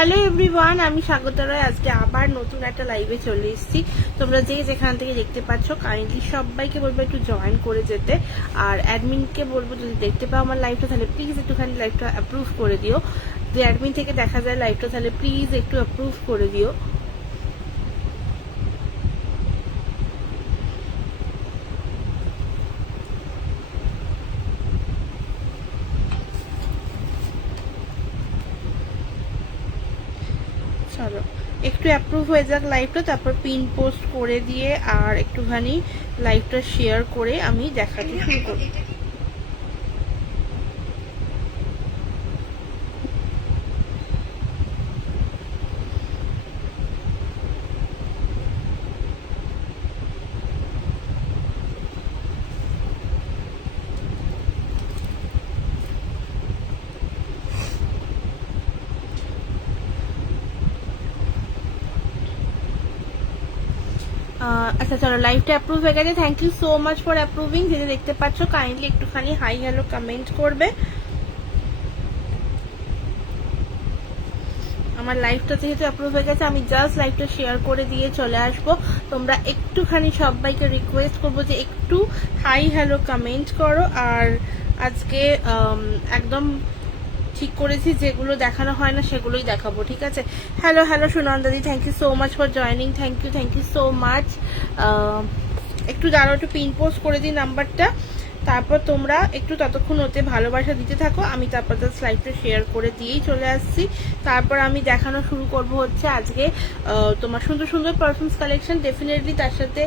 Hello everyone, আমি স্বাগত রায়। আজকে আবার নতুন একটা লাইভে চলে এসেছি। তোমরা যে যেখান থেকে দেখতে পাচ্ছ কাইন্ডলি সবাইকে বলবো একটু জয়েন করে যেতে, আর অ্যাডমিনকে বলবো যদি দেখতে পাও আমার লাইভটা তাহলে প্লিজ একটুখানি লাইভটা অ্যাপ্রুভ করে দিও। যে অ্যাডমিন থেকে দেখা যায় লাইভটা তাহলে প্লিজ একটু অ্যাপ্রুভ করে দিও। চলো একটু অ্যাপ্রুভ হয়ে যাক লাইভটা, তারপর পিন পোস্ট করে দিয়ে আর একটুখানি লাইভটা শেয়ার করে আমি দেখাতে শুরু করি। আচ্ছা চলো, লাইভটা অ্যাপ্রুভ হয়ে গেছে। Thank you so much for approving. যেটা দেখতে পাচ্ছ কাইন্ডলি একটুখানি হাই হ্যালো কমেন্ট করবে। আমার লাইভটা যেহেতু অ্যাপ্রুভ হয়ে গেছে, আমি জাস্ট লাইভটা শেয়ার করে দিয়ে চলে আসবো। তোমরা একটুখানি সবাইকে রিকোয়েস্ট করবো যে একটু হাই হ্যালো কমেন্ট করো। আর আজকে একদম ঠিক করেছি যেগুলো দেখানো হয় না সেগুলোই দেখাবো, ঠিক আছে? হ্যালো হ্যালো সুনন্দাদি, thank you so much for joining. Thank you so much. একটু দাঁড়াও, একটু পিন পোস্ট করে দিই নাম্বারটা, তারপর তোমরা একটু ততক্ষণ ওতে ভালোবাসা দিতে থাকো। আমি তারপর জাস্ট লাইভটা শেয়ার করে দিয়েই চলে আসছি। তারপর আমি দেখানো শুরু করব হচ্ছে আজকে তোমার সুন্দর সুন্দর পারফিউমস কালেকশন। ডেফিনেটলি তার সাথে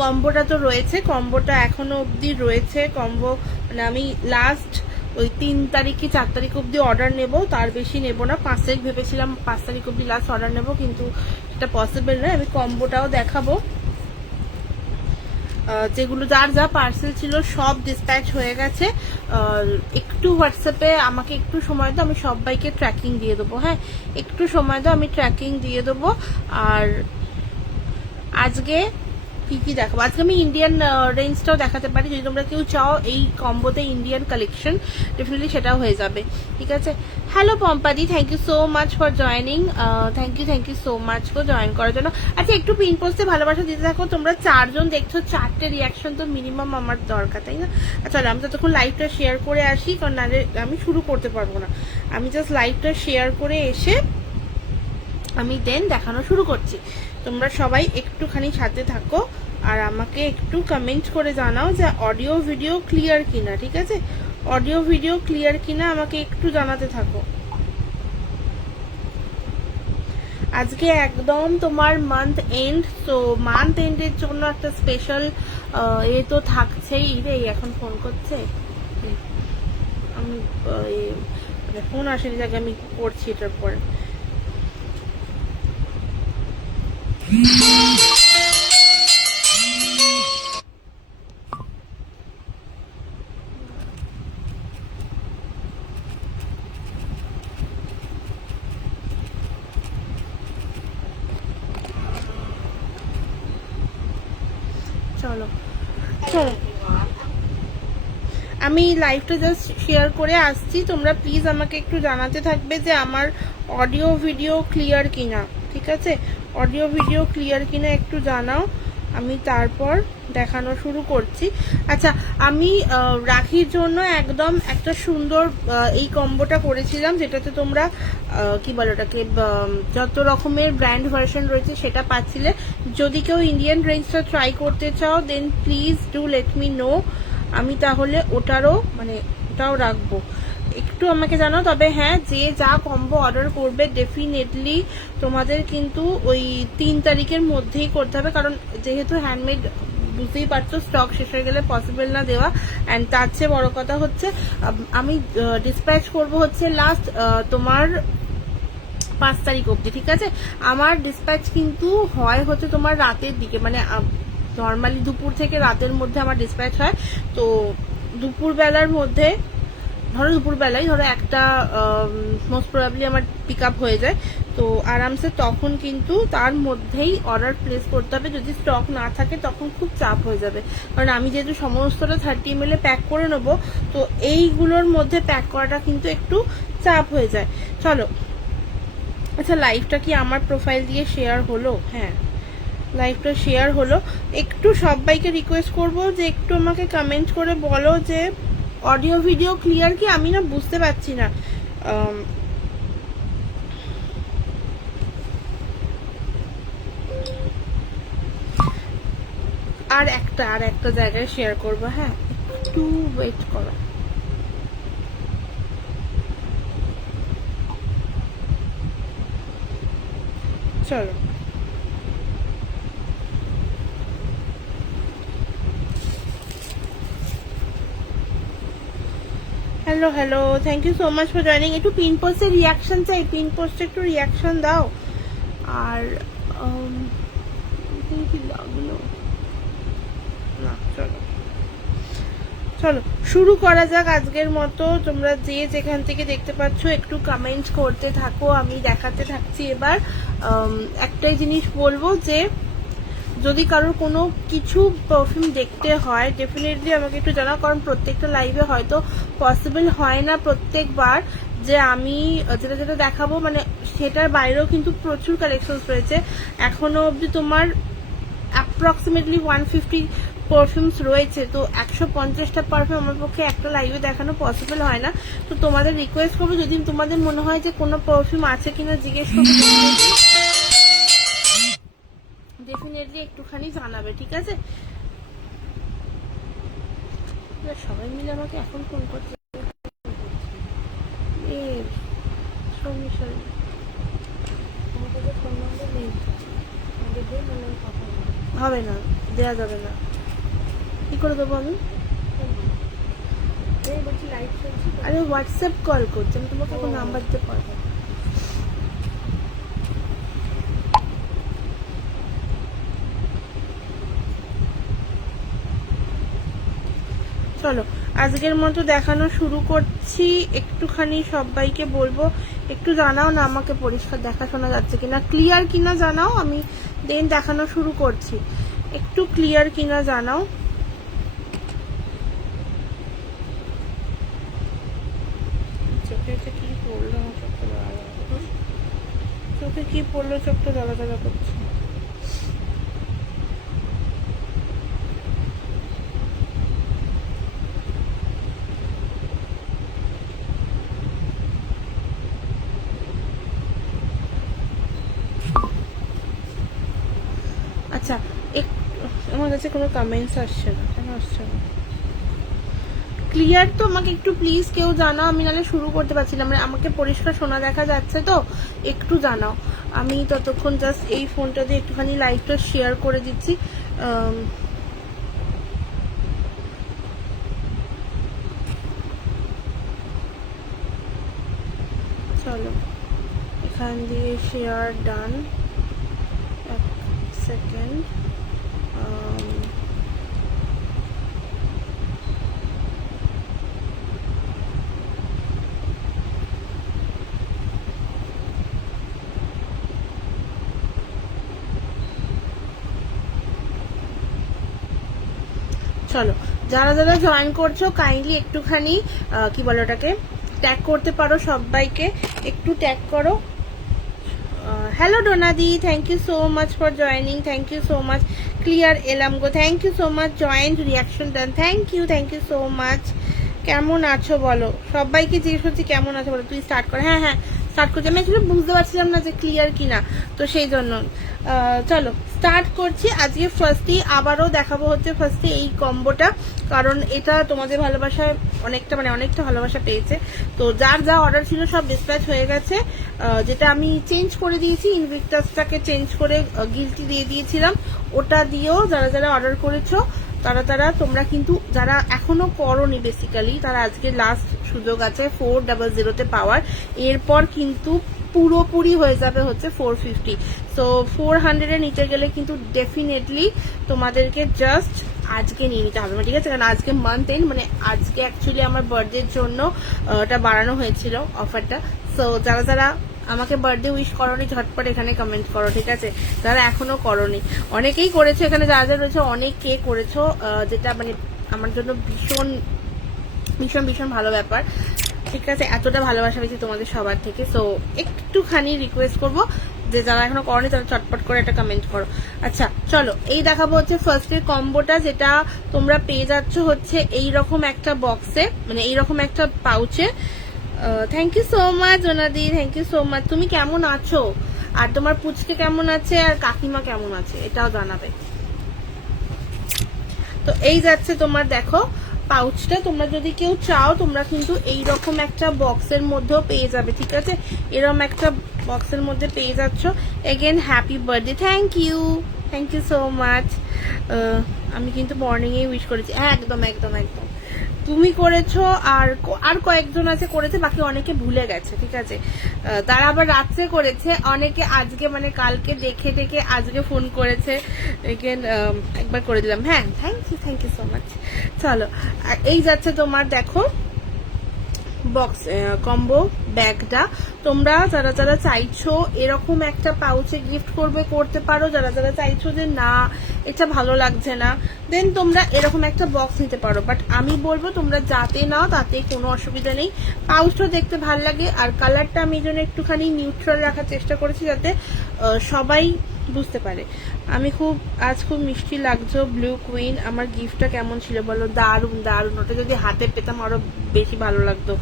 কম্বোটা তো রয়েছে, কম্বোটা এখনো অবধি রয়েছে। কম্বো মানে আমি লাস্ট ওই 3 তারিখ কি 4 তারিখ অবধি অর্ডার নেব, তার বেশি নেব না। 5 তারিখ ভেবেছিলাম 5 তারিখ অবধি লাস্ট অর্ডার নেব, কিন্তু এটা পসিবল নয়। আমি কম্বোটাও দেখাবো। যেগুলো যার যা পার্সেল ছিল সব ডিসপ্যাচ হয়ে গেছে। একটু হোয়াটসঅ্যাপে আমাকে একটু সময় দাও, আমি সবাইকে ট্র্যাকিং দিয়ে দেবো। হ্যাঁ, একটু সময় দাও, আমি ট্র্যাকিং দিয়ে দেবো। আর আজকে কি কি দেখাবো, আজকে আমি ইন্ডিয়ান রেঞ্জটাও দেখাতে পারি। যদি তোমরা কেউ চাও এই কম্বোতে ইন্ডিয়ান কালেকশন, ডেফিনেটলি সেটাও হয়ে যাবে, ঠিক আছে? হ্যালো পম্পাদি, thank you so much for joining. Thank you so much for join করার জন্য। আচ্ছা একটু পিন পোস্টে ভালোবাসা দিতে থাকো। তোমরা 4 জন দেখছো, 4টে রিয়াকশন তো মিনিমাম আমার দরকার, তাই না? চলো আমি ততক্ষণ লাইভটা শেয়ার করে আসি, কারণ নাহলে আমি শুরু করতে পারবো না। আমি জাস্ট লাইভটা শেয়ার করে এসে আমি দেন দেখানো শুরু করছি। তোমরা সবাই একটুখানি সাথে থাকো আর আমাকে একটু কমেন্ট করে জানাও যে অডিও ভিডিও ক্লিয়ার কিনা, ঠিক আছে? অডিও ভিডিও ক্লিয়ার কিনা আমাকে একটু জানাতে থাকো। আজকে একদম তোমার মান্থ এন্ড, তো মান্থ এন্ডের জন্য একটা স্পেশাল এ তো থাকছেই রে। এখন ফোন করছে, আমি ফোন আসেনি, যাকে আমি করছি এটার পরে। চলো চলো, আমি লাইভটা জাস্ট শেয়ার করে আসছি। তোমরা প্লিজ আমাকে একটু জানাতে থাকবে যে আমার অডিও ভিডিও ক্লিয়ার কিনা, ঠিক আছে? অডিও ভিডিও ক্লিয়ার কিনা একটু জানাও, আমি তারপর দেখানো শুরু করছি। আচ্ছা, আমি রাখির জন্য একদম একটা সুন্দর এই কম্বোটা করেছিলাম, যেটাতে তোমরা কি বলো ওটাকে, যত রকমের ব্র্যান্ড ভার্সন রয়েছে সেটা পাচ্ছিলে। যদি কেউ ইন্ডিয়ান রেঞ্জটা ট্রাই করতে চাও then please do let me know, আমি তাহলে ওটারও মানে ওটাও রাখবো। একটু আমাকে জানাও। তবে হ্যাঁ, যে যা কম্বো অর্ডার করবে ডেফিনেটলি তোমাদের কিন্তু ওই 3 তারিখের মধ্যেই করতে হবে, কারণ যেহেতু হ্যান্ডমেড বুঝতেই পারছো স্টক শেষ হয়ে গেলে পসিবল না দেওয়া। অ্যান্ড তার চেয়ে বড় কথা হচ্ছে আমি ডিসপ্যাচ করব হচ্ছে লাস্ট তোমার 5 তারিখ অবধি, ঠিক আছে? আমার ডিসপ্যাচ কিন্তু হয় হচ্ছে তোমার রাতের দিকে, মানে নর্মালি দুপুর থেকে রাতের মধ্যে আমার ডিসপ্যাচ হয়। তো দুপুরবেলার মধ্যে দুপুরবেলায় ধরো একটা মোস্ট প্রবাবলি আমার পিক আপ হয়ে যায়, তো আরামসে তখন কিন্তু তার মধ্যেই অর্ডার প্লেস করতে হবে। যদি স্টক না থাকে তখন খুব চাপ হয়ে যাবে, কারণ আমি যেহেতু সমস্তটা 30 ml প্যাক করে নেবো, তো এইগুলোর মধ্যে প্যাক করাটা কিন্তু একটু চাপ হয়ে যায়। চলো আচ্ছা, লাইভটা কি আমার প্রোফাইল দিয়ে শেয়ার হলো? হ্যাঁ, লাইভটা শেয়ার হলো। একটু সবাইকে রিকোয়েস্ট করব যে একটু আমাকে কমেন্ট করে বলো যে অডিও ভিডিও ক্লিয়ার কি? আমি না বুঝতে পারছি না। আর একটা জায়গায় শেয়ার করবো। হ্যাঁ, একটু ওয়েট করো। চলো, hello hello, thank you so much for joining. একটু পিন পোস্টের রিয়াকশন চাই, পিন পোস্টে একটু রিয়াকশন দাও। আর কি লাগলো না, চলো চলো শুরু করা যাক আজকের মতো। তোমরা যে যেখান থেকে দেখতে পাচ্ছ একটু কমেন্ট করতে থাকো, আমি দেখাতে থাকছি। এবার একটাই জিনিস বলবো যে যদি কারোর কোনো কিছু পারফিউম দেখতে হয় ডেফিনেটলি আমাকে একটু জানাও, কারণ প্রত্যেকটা লাইভে হয়তো পসিবল হয় না প্রত্যেকবার যে আমি যেটা যেটা দেখাবো, মানে সেটার বাইরেও কিন্তু প্রচুর কালেকশনস রয়েছে। এখনো অবধি তোমার অ্যাপ্রক্সিমেটলি 150 পারফিউমস রয়েছে, তো 150টা পারফিউম আমার পক্ষে একটা লাইভে দেখানো পসিবল হয় না। তো তোমাদের রিকোয়েস্ট করবো, যদি তোমাদের মনে হয় যে কোনো পারফিউম আছে কিনা জিজ্ঞেস করবো, ডেফিনেটলি একটুখানি জানাবে, ঠিক আছে? সবাই মিলে আমাকে এখন ফোন করছে। হবে না, দেওয়া যাবে না। কি করে দেবো আমি? আরে হোয়াটসঅ্যাপ কল করছি আমি, তোমাকে এখন নাম্বার দিতে পারবো। চলো আজকের মতো দেখানো শুরু করছি। একটুখানি সবাইকে বলবো একটু জানাও না আমাকে পরিষ্কার দেখা শোনা যাচ্ছে কিনা, ক্লিয়ার কিনা জানাও। আমি দেন দেখানো শুরু করছি, একটু ক্লিয়ার কিনা জানাও। চোখে কি পড়লো? চোখে কি পড়লো? চোখটা জ্বালা জ্বালা করছে। আচ্ছা, আমার কাছে কোনো কমেন্টস আসছে না, কেন আসছে না? ক্লিয়ার তো আমাকে একটু প্লিজ কেউ জানাও, আমি নাহলে শুরু করতে পারছি না। মানে আমাকে পরিষ্কার শোনা দেখা যাচ্ছে তো, একটু জানাও। আমি ততক্ষণ জাস্ট এই ফোনটা দিয়ে একটুখানি লাইভটা শেয়ার করে দিচ্ছি। চলো এখান দিয়ে শেয়ার ডান। এক সেকেন্ড, চলো যারা যারা জয়েন করছো কাইন্ডলি একটুখানি কি বলে ওটাকে ট্যাগ করতে পারো, সবাইকে একটু ট্যাগ করো। হ্যালো ডোনাদি, thank you so much for joining, thank you so much. Clear এলাম গো, thank you so much. Joint reaction done, thank you so much. কেমন আছো বলো, সবাইকে জিজ্ঞেস করছি কেমন আছো বলো। তুই স্টার্ট কর। হ্যাঁ হ্যাঁ স্টার্ট করছি। আমি অ্যাকচুয়ালি বুঝতে পারছিলাম না যে ক্লিয়ার কিনা, তো সেই জন্য চলো স্টার্ট করছি। আজকে ফার্স্টেই আবারও দেখাবো হচ্ছে ফার্স্টে এই কম্বোটা, কারণ এটা তোমাদের ভালোবাসায় অনেকটা ভালোবাসা পেয়েছে। তো যার যা অর্ডার ছিল সব ডিসপ্যাচ হয়ে গেছে। যেটা আমি চেঞ্জ করে দিয়েছি, ইনভিক্টাসটাকে চেঞ্জ করে গিলটি দিয়ে দিয়েছিলাম, ওটা দিয়েও যারা যারা অর্ডার করেছো তারা তোমরা কিন্তু যারা এখনো করোনি বেসিক্যালি তারা আজকে লাস্ট সুযোগ আছে 400 পাওয়ার। এরপর কিন্তু পুরোপুরি হয়ে যাবে হচ্ছে 450। সো 400 নিতে গেলে কিন্তু ডেফিনেটলি তোমাদেরকে জাস্ট আজকে নিয়ে নিতে হবে, ঠিক আছে? কারণ আজকে মান্থ এন্ড, মানে আজকে অ্যাকচুয়ালি আমার বার্থডের জন্য ওটা বাড়ানো হয়েছিল অফারটা। সো যারা যারা আমাকে বার্থডে উইশ করোনি ঝটপট এখানে কমেন্ট করো, ঠিক আছে? যারা এখনো করোনি, অনেকেই করেছো এখানে যারা যারা রয়েছে, অনেকে করেছো, যেটা মানে আমার জন্য ভীষণ ভীষণ ভীষণ ভালো ব্যাপার। ঠিক আছে, এতটা ভালোবাসা পেয়েছি তোমাদের সবার থেকে। সো একটুখানি রিকোয়েস্ট করবো যে যারা এখনো করনি তারা চটপট করে একটা কমেন্ট করো। আচ্ছা চলো, এই দেখাবো হচ্ছে ফার্স্ট এর কম্বোটা, যেটা তোমরা পেয়ে যাচ্ছ হচ্ছে এইরকম একটা বক্সে, মানে এইরকম একটা পাউচে। থ্যাংক ইউ সো মাচ ওনাদি, থ্যাংক ইউ সো মাচ। তুমি কেমন আছো, আর তোমার পুচকে কেমন আছে, আর কাকিমা কেমন আছে, এটাও জানাবে। তো এই যাচ্ছে তোমার দেখো পাউচটা, তোমরা যদি কেউ চাও তোমরা কিন্তু এইরকম একটা বক্সের মধ্যেও পেয়ে যাবে, ঠিক আছে, এরকম একটা বক্সের মধ্যে পেয়ে যাচ্ছ। Again happy birthday, thank you so much. আমি কিন্তু মর্নিংয়ে উইশ করেছি, হ্যাঁ একদম একদম একদম তুমি করেছো, আর কয়েকজন আছে করেছে, বাকি অনেকে ভুলে গেছে, ঠিক আছে, তারা আবার রাত্রে করেছে, অনেকে আজকে মানে কালকে দেখে দেখে আজকে ফোন করেছে, এগেন একবার করে দিলাম, হ্যাঁ থ্যাংক ইউ সো মাচ। চলো, আর এই যাচ্ছে তোমার দেখো বক্স কম্বো ব্যাগটা। তোমরা যারা যারা চাইছো এরকম একটা পাউচে গিফট করতে পারো, যারা যারা চাইছো যে না এটা ভালো লাগছে না, দেন তোমরা এরকম একটা বক্স নিতে পারো। বাট আমি বলবো তোমরা যাতে নাও তাতে কোনো অসুবিধা নেই, পাউচটা দেখতে ভালো লাগে। আর কালারটা আমি এই জন্য একটুখানি নিউট্রাল রাখার চেষ্টা করেছি যাতে সবাই বুঝতে পারে। আমি আজ খুব মিষ্টি লাগছো ব্লু কুইন, আমার গিফটটা কেমন ছিল বলো? দারুণ দারুণ, ওটা যদি হাতে পেতাম আরো বেশি ভালো লাগতো,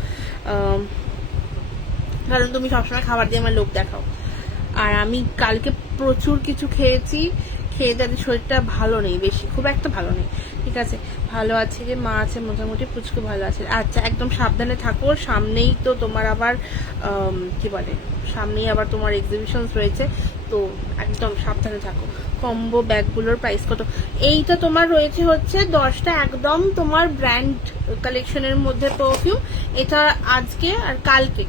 কারণ তুমি সবসময় খাবার দিয়ে আমার লোভ দেখাও। আর আমি কালকে প্রচুর কিছু খেয়েছি, খেয়ে তাদের শরীরটা ভালো নেই, বেশি খুব একটা ভালো নেই, ঠিক আছে। ভালো আছে যে মা আছে মোটামুটি, পুচকু ভালো আছে। আচ্ছা একদম সাবধানে থাকো, সামনেই তো তোমার আবার কি বলে, সামনেই আবার তোমার এক্সিবিশন রয়েছে, তো একদম সাবধানে থাকো। কম্বো ব্যাগগুলোর প্রাইস কত? এইটা তোমার রয়েছে হচ্ছে 10টা একদম তোমার ব্র্যান্ড কালেকশনের মধ্যে পারফিউম। এটা আজকে আর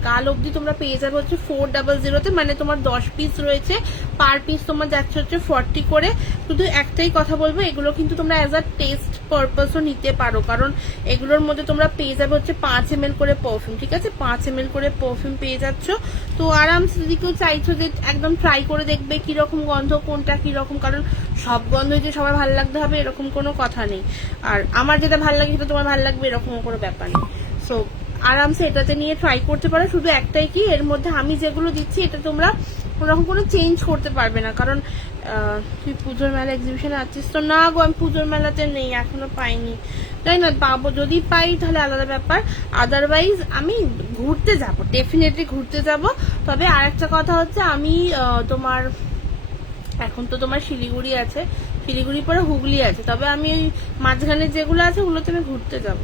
কাল অবধি তোমরা পেয়ে যাবে হচ্ছে 400-তে, মানে তোমার 10 পিস রয়েছে, পার পিস তোমার যাচ্ছে হচ্ছে 40 করে। শুধু একটাই কথা বলবো, এগুলো কিন্তু তোমরা অ্যাজ আ টেস্ট পারপাসও নিতে পারো, কারণ এগুলোর মধ্যে তোমরা পেয়ে যাবে হচ্ছে 5 ml করে পারফিউম, ঠিক আছে, 5 ml করে পারফিউম পেয়ে যাচ্ছ। তো আরামসে যদি কেউ চাইছো যে একদম ট্রাই করে দেখবে কিরকম গন্ধ, কোনটা কিরকম, কারণ সব গন্ধই যে সবার ভালো লাগতে হবে এরকম কোনো কথা নেই, আর আমার যেটা ভালো লাগে সেটা তোমার ভালো লাগবে এরকম কোনো ব্যাপার নেই। সো আরামসে এটাতে নিয়ে ট্রাই করতে পারো। শুধু একটাই কি, এর মধ্যে আমি যেগুলো দিচ্ছি এটা তোমরা কোনোরকম কোনো চেঞ্জ করতে পারবে না, কারণ তুই পুজোর মেলা এক্সিবিশনে আছিস তো? না গো, আমি পুজোর মেলাতে নেই, এখনো পাইনি, তাই না, পাবো, যদি পাই তাহলে আলাদা ব্যাপার, আদারওয়াইজ আমি ঘুরতে যাব, ডেফিনেটলি ঘুরতে যাব। তবে আর একটা কথা হচ্ছে, আমি তোমার এখন তো তোমার শিলিগুড়ি আছে, শিলিগুড়ি পরে হুগলি আছে, তবে আমি ওই মাঝখানে যেগুলো আছে ওগুলোতে আমি ঘুরতে যাব।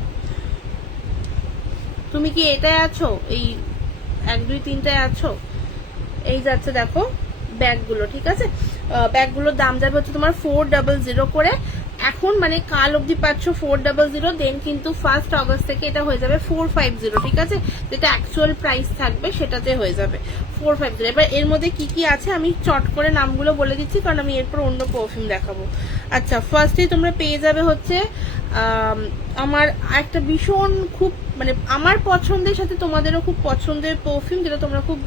তুমি কি এটাই আছো, এই 1 2 3টায় আছো? এই যাচ্ছে দেখো ব্যাগগুলো, ঠিক আছে, ব্যাগগুলোর দাম যাবে হচ্ছে তোমার 400 করে, এখন মানে কাল অবধি পাচ্ছ 400, দেন কিন্তু 1 আগস্ট থেকে এটা হয়ে যাবে 450, ঠিক আছে, যেটা অ্যাকচুয়াল প্রাইস থাকবে সেটাতে হয়ে যাবে 450। এবার এর মধ্যে কি কি আছে আমি চট করে নামগুলো বলে দিচ্ছি, কারণ আমি এরপর অন্য পারফিউম দেখাবো। আচ্ছা, ফার্স্টেই তোমরা পেয়ে যাবে হচ্ছে আমার একটা ভীষণ খুব মানে আমার পছন্দের সাথে তোমাদেরও খুব পছন্দের পারফিউম, যেটা তোমরা খুব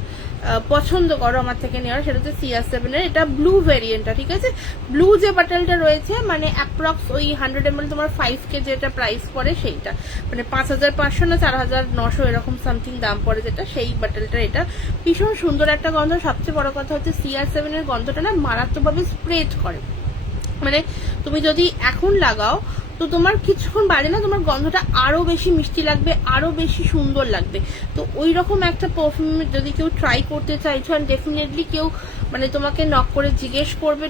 পছন্দ করো আমার থেকে নেওয়ার, সেটা হচ্ছে CR7 এর এটা ব্লু ভেরিয়েন্টটা, ঠিক আছে। ব্লু যে বাটলটা রয়েছে মানে অ্যাপ্রক্স ওই 100 ml তোমার 5K যেটা প্রাইস পড়ে সেইটা, মানে 5500 না 4900 এরকম সামথিং দাম পড়ে যেটা, সেই বাটলটা। এটা ভীষণ সুন্দর একটা গন্ধ, সবচেয়ে বড় কথা হচ্ছে CR7 এর গন্ধটা না মারাত্মকভাবে স্প্রেড করে, মানে তুমি যদি এখন লাগাও তো তোমার কিছুক্ষণ বাদে না তোমার গন্ধটা আরো বেশি মিষ্টি লাগবে, আরো বেশি সুন্দর লাগবে। তো ওই রকম একটা পারফিউম যদি কেউ ট্রাই করতে চাইছো, আর ডেফিনেটলি কেউ মানে তোমাকে নক করে জিজ্ঞেস করবে,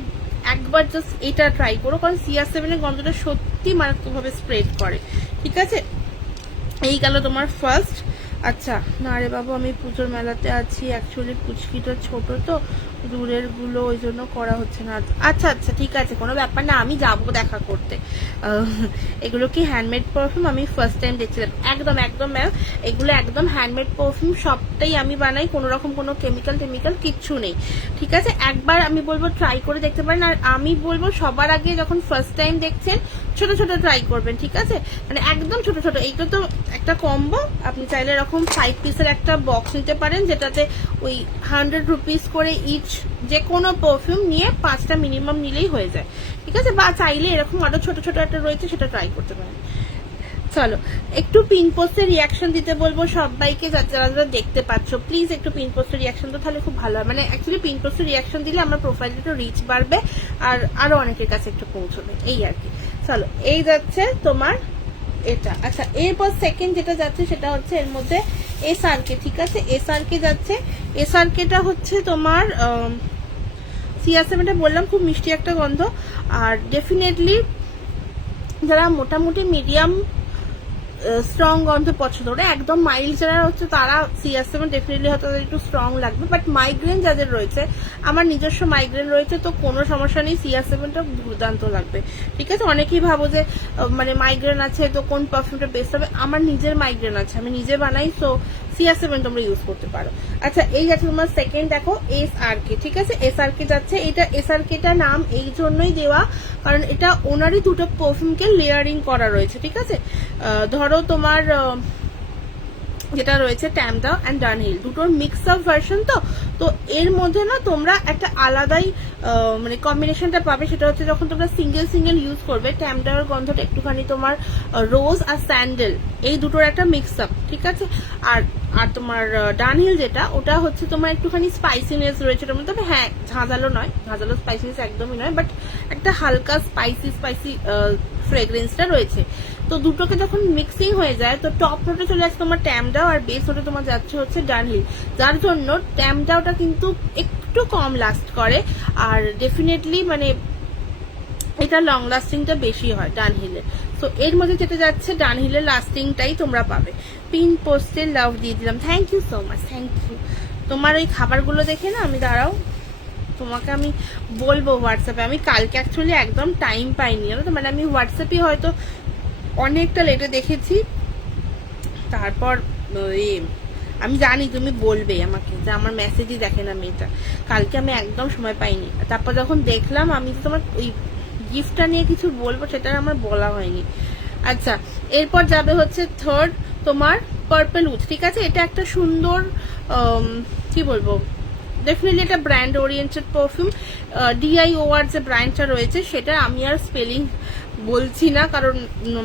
একবার জাস্ট এটা ট্রাই করো, কারণ CR7 এর গন্ধটা সত্যি মারাত্মকভাবে স্প্রেড করে, ঠিক আছে। এই গেল তোমার ফার্স্ট। আচ্ছা না রে বাবু, আমি পুজোর মেলাতে আছি, অ্যাকচুয়ালি পুচকিটা ছোট তো দূরের গুলো ওই জন্য করা হচ্ছে না। আচ্ছা আচ্ছা ঠিক আছে, কোনো ব্যাপার না, আমি যাবো দেখা করতে। এগুলো কি হ্যান্ডমেড পারফিউম? আমি ফার্স্ট টাইম দেখছিলাম। একদম একদম ম্যাম, এগুলো একদম হ্যান্ডমেড পারফিউম, সবটাই আমি বানাই, কোনো রকম কোনো কেমিক্যাল কিচ্ছু নেই, ঠিক আছে। একবার আমি বলবো ট্রাই করে দেখতে পারেন, আর আমি বলবো সবার আগে যখন ফার্স্ট টাইম দেখছেন ছোট ছোট ট্রাই করবেন, ঠিক আছে, মানে একদম ছোট ছোট। এইটা তো একটা কম্বো, আপনি চাইলে এরকম 5 পিসের একটা বক্স নিতে পারেন, যেটাতে ওই 100 রুপিস করে ইচ, যে কোনো পারফিউম নিয়ে 5টা মিনিমাম নিলেই হয়ে যায়, ঠিক আছে। বা চাইলে এরকম আরো ছোট ছোট একটা রয়েছে সেটা ট্রাই করতে পারেন। চলো একটু পিন পোস্টের রিয়াকশন দিতে বলবো সবাইকে, যারা যারা দেখতে পাচ্ছ প্লিজ একটু পিন পোস্টের রিয়াকশন তো তাহলে খুব ভালো হয়। মানে অ্যাকচুয়ালি পিন পোস্টের রিয়াকশন দিলে আমার প্রোফাইলে একটু রিচ বাড়বে আর আরো অনেকের কাছে একটু পৌঁছবে, এই আর কি। চলো এই যাচ্ছে তোমার এটা। আচ্ছা এরপর সেকেন্ড যেটা যাচ্ছে সেটা হচ্ছে এর মধ্যে এসআরকে, ঠিক আছে, এসআরকে যাচ্ছে। এসআরকেটা হচ্ছে তোমার সিয়াসেভেনটা বললাম খুব মিষ্টি একটা গন্ধ, আর ডেফিনেটলি যারা মোটামুটি মিডিয়াম স্ট্রং গন্ধ পছন্দ করে, একদম মাইল্ড যারা হচ্ছে তারা সিয়াসেভেন ডেফিনেটলি হয়তো তাদের একটু স্ট্রং লাগবে, বাট মাইগ্রেন যাদের রয়েছে, আমার নিজস্ব মাইগ্রেন রয়েছে তো কোনো সমস্যা নেই, সিয়াসেভেনটা দুর্দান্ত লাগবে, ঠিক আছে। অনেকেই ভাবো যে মানে মাইগ্রেন আছে তো কোন পারফিউমটা বেস্ট হবে, আমার নিজের মাইগ্রেন আছে, আমি নিজে বানাই, সো সিয়াসেভেন তোমরা ইউজ করতে পারো। আচ্ছা এই যাচ্ছে তোমার সেকেন্ড, দেখো এসআরকে, ঠিক আছে, এসআরকে যাচ্ছে। এটা এসআরকেটা নাম এই জন্যই দেওয়া কারণ এটা ওনারই দুটো পারফিউমকে লেয়ারিং করা রয়েছে, ঠিক আছে। ধরো তোমার যেটা রয়েছে ট্যামডা অ্যান্ড ডানহিল দুটোর মিক্স আপ ভার্সন, তো এর মধ্যে না তোমরা একটা আলাদাই মানে কম্বিনেশনটা পাবে, সেটা হচ্ছে যখন তোমরা সিঙ্গেল সিঙ্গেল ইউজ করবে ট্যামডার গন্ধটা একটুখানি তোমার রোজ আর স্যান্ডেল এই দুটোর একটা মিক্স আপ, ঠিক আছে। আর আর তোমার ডানহিল যেটা ওটা হচ্ছে তোমার একটুখানি স্পাইসিনেস রয়েছে ওটার মধ্যে, তবে হ্যাঁ ঝাঁঝালো নয়, ঝাঁঝালো স্পাইসিনেস একদমই নয়, বাট একটা হালকা স্পাইসি ফ্রেগ্রেন্সটা রয়েছে। তো দুটোকে যখন মিক্সিং হয়ে যায় তো টপ নোটে চলে যাচ্ছে তোমার ট্যামডাও আর বেস নোটে তোমার যাচ্ছে হচ্ছে ডানহিল, যার জন্য ট্যামডাওটা কিন্তু একটু কম লাস্ট করে আর ডেফিনেটলি মানে এটা লং লাস্টিংটা বেশি হয় ডানহিলের। তো এর মধ্যে যেতে যাচ্ছে ডানহিলের লাস্টিংটাই তোমরা পাবে। পিন পোস্টে লাভ দিয়ে দিলাম, thank you so much, thank you. তোমার ওই খাবারগুলো দেখে না আমি দাঁড়াও তোমাকে আমি বলবো হোয়াটসঅ্যাপে, আমি কালকে অ্যাকচুয়ালি একদম টাইম পাইনি জানো তো, মানে আমি হোয়াটসঅ্যাপে হয়তো অনেকটা লেটে দেখেছি, তারপর আমি জানি তুমি বলবে আমাকে যে আমার মেসেজই দেখে না মেয়েটা, কালকে আমি একদম সময় পাইনি। তারপর যখন দেখলাম আমি তোমার ওই গিফটটা নিয়ে কিছু বলবো সেটা আমার বলা হয়নি। আচ্ছা এরপর যাবে হচ্ছে থার্ড তোমার পার্পল উড, ঠিক আছে। এটা একটা সুন্দর কি বলবো, ডেফিনেটলি এটা ব্র্যান্ড ওরিয়েন্টেড পারফিউম। DIOR যে ব্র্যান্ডটা রয়েছে সেটা আমি আর স্পেলিং বলছি না কারণ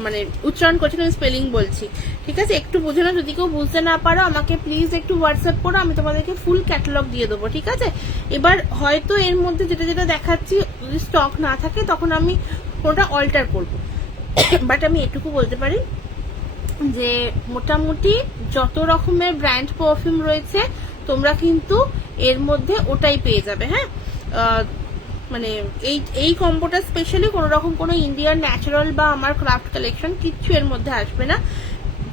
মানে উচ্চারণ করছি না, স্পেলিং বলছি, ঠিক আছে। একটু বুঝে না, যদি কেউ বুঝতে না পারো আমাকে প্লিজ একটু হোয়াটসঅ্যাপ করো, আমি তোমাদেরকে ফুল ক্যাটালগ দিয়ে দেবো, ঠিক আছে। এবার হয়তো এর মধ্যে যেটা যেটা দেখাচ্ছি যদি স্টক না থাকে তখন আমি কোনটা অল্টার করবো, বাট আমি এটুকু বলতে পারি যে মোটামুটি যত রকমের ব্র্যান্ড পারফিউম রয়েছে তোমরা কিন্তু এর মধ্যে ওটাই পেয়ে যাবে, হ্যাঁ। মানে এই কম্বোটা স্পেশালি কোনো রকম কোনো ইন্ডিয়ান ন্যাচারাল বা আমার ক্রাফট কালেকশন কিচ্ছু এর মধ্যে আসবে না,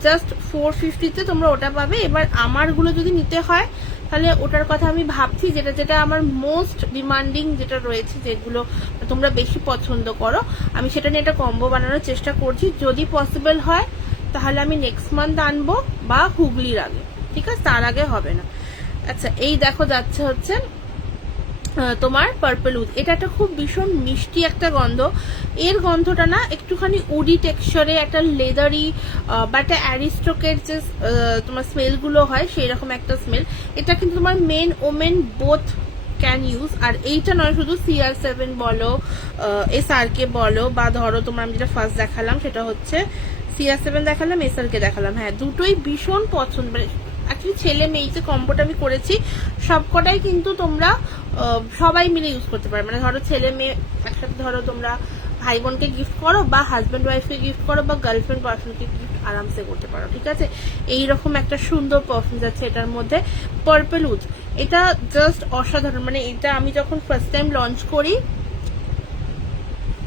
জাস্ট 450-তে তোমরা ওটা পাবে। এবার আমারগুলো যদি নিতে হয় তাহলে ওটার কথা আমি ভাবছি, যেটা যেটা আমার মোস্ট ডিমান্ডিং যেটা রয়েছে, যেগুলো তোমরা বেশি পছন্দ করো, আমি সেটা নিয়ে একটা কম্বো বানানোর চেষ্টা করছি। যদি পসিবল হয় তাহলে আমি নেক্সট মান্থ আনবো বা হুগলির আগে, ঠিক আছে, তার আগে হবে না। আচ্ছা এই দেখো যাচ্ছে হচ্ছে তোমার পার্পল উড, এটা একটা খুব ভীষণ মিষ্টি একটা গন্ধ, এর গন্ধটা না একটুখানি উডি টেক্সচারে একটা লেদারি বা একটা অ্যারিস্টোকের যে তোমার স্মেলগুলো হয় সেই রকম একটা স্মেল। এটা কিন্তু তোমার men women both can use, আর এইটা নয় শুধু CR7 বলো SRK বলো বা ধরো তোমার আমি যেটা ফার্স্ট দেখালাম সেটা হচ্ছে CR7 দেখালাম SRK দেখালাম, হ্যাঁ দুটোই ভীষণ পছন্দ। মানে অ্যাকচুয়ালি ছেলে মেয়ে যে কম্বোটা আমি করেছি সবকটাই কিন্তু তোমরা সবাই মিলে ইউজ করতে পারো, মানে ধরো ছেলে মেয়ে একসাথে, ধরো তোমরা ভাই বোনকে গিফট করো বা হাজব্যান্ড ওয়াইফকে গিফট করো বা গার্লফ্রেন্ড বয়ফ্রেন্ডকে গিফট আরামসে করতে পারো, ঠিক আছে। এইরকম একটা সুন্দর পারফিউম যাচ্ছে এটার মধ্যে পার্পল উড, এটা জাস্ট অসাধারণ। মানে এটা আমি যখন ফার্স্ট টাইম লঞ্চ করি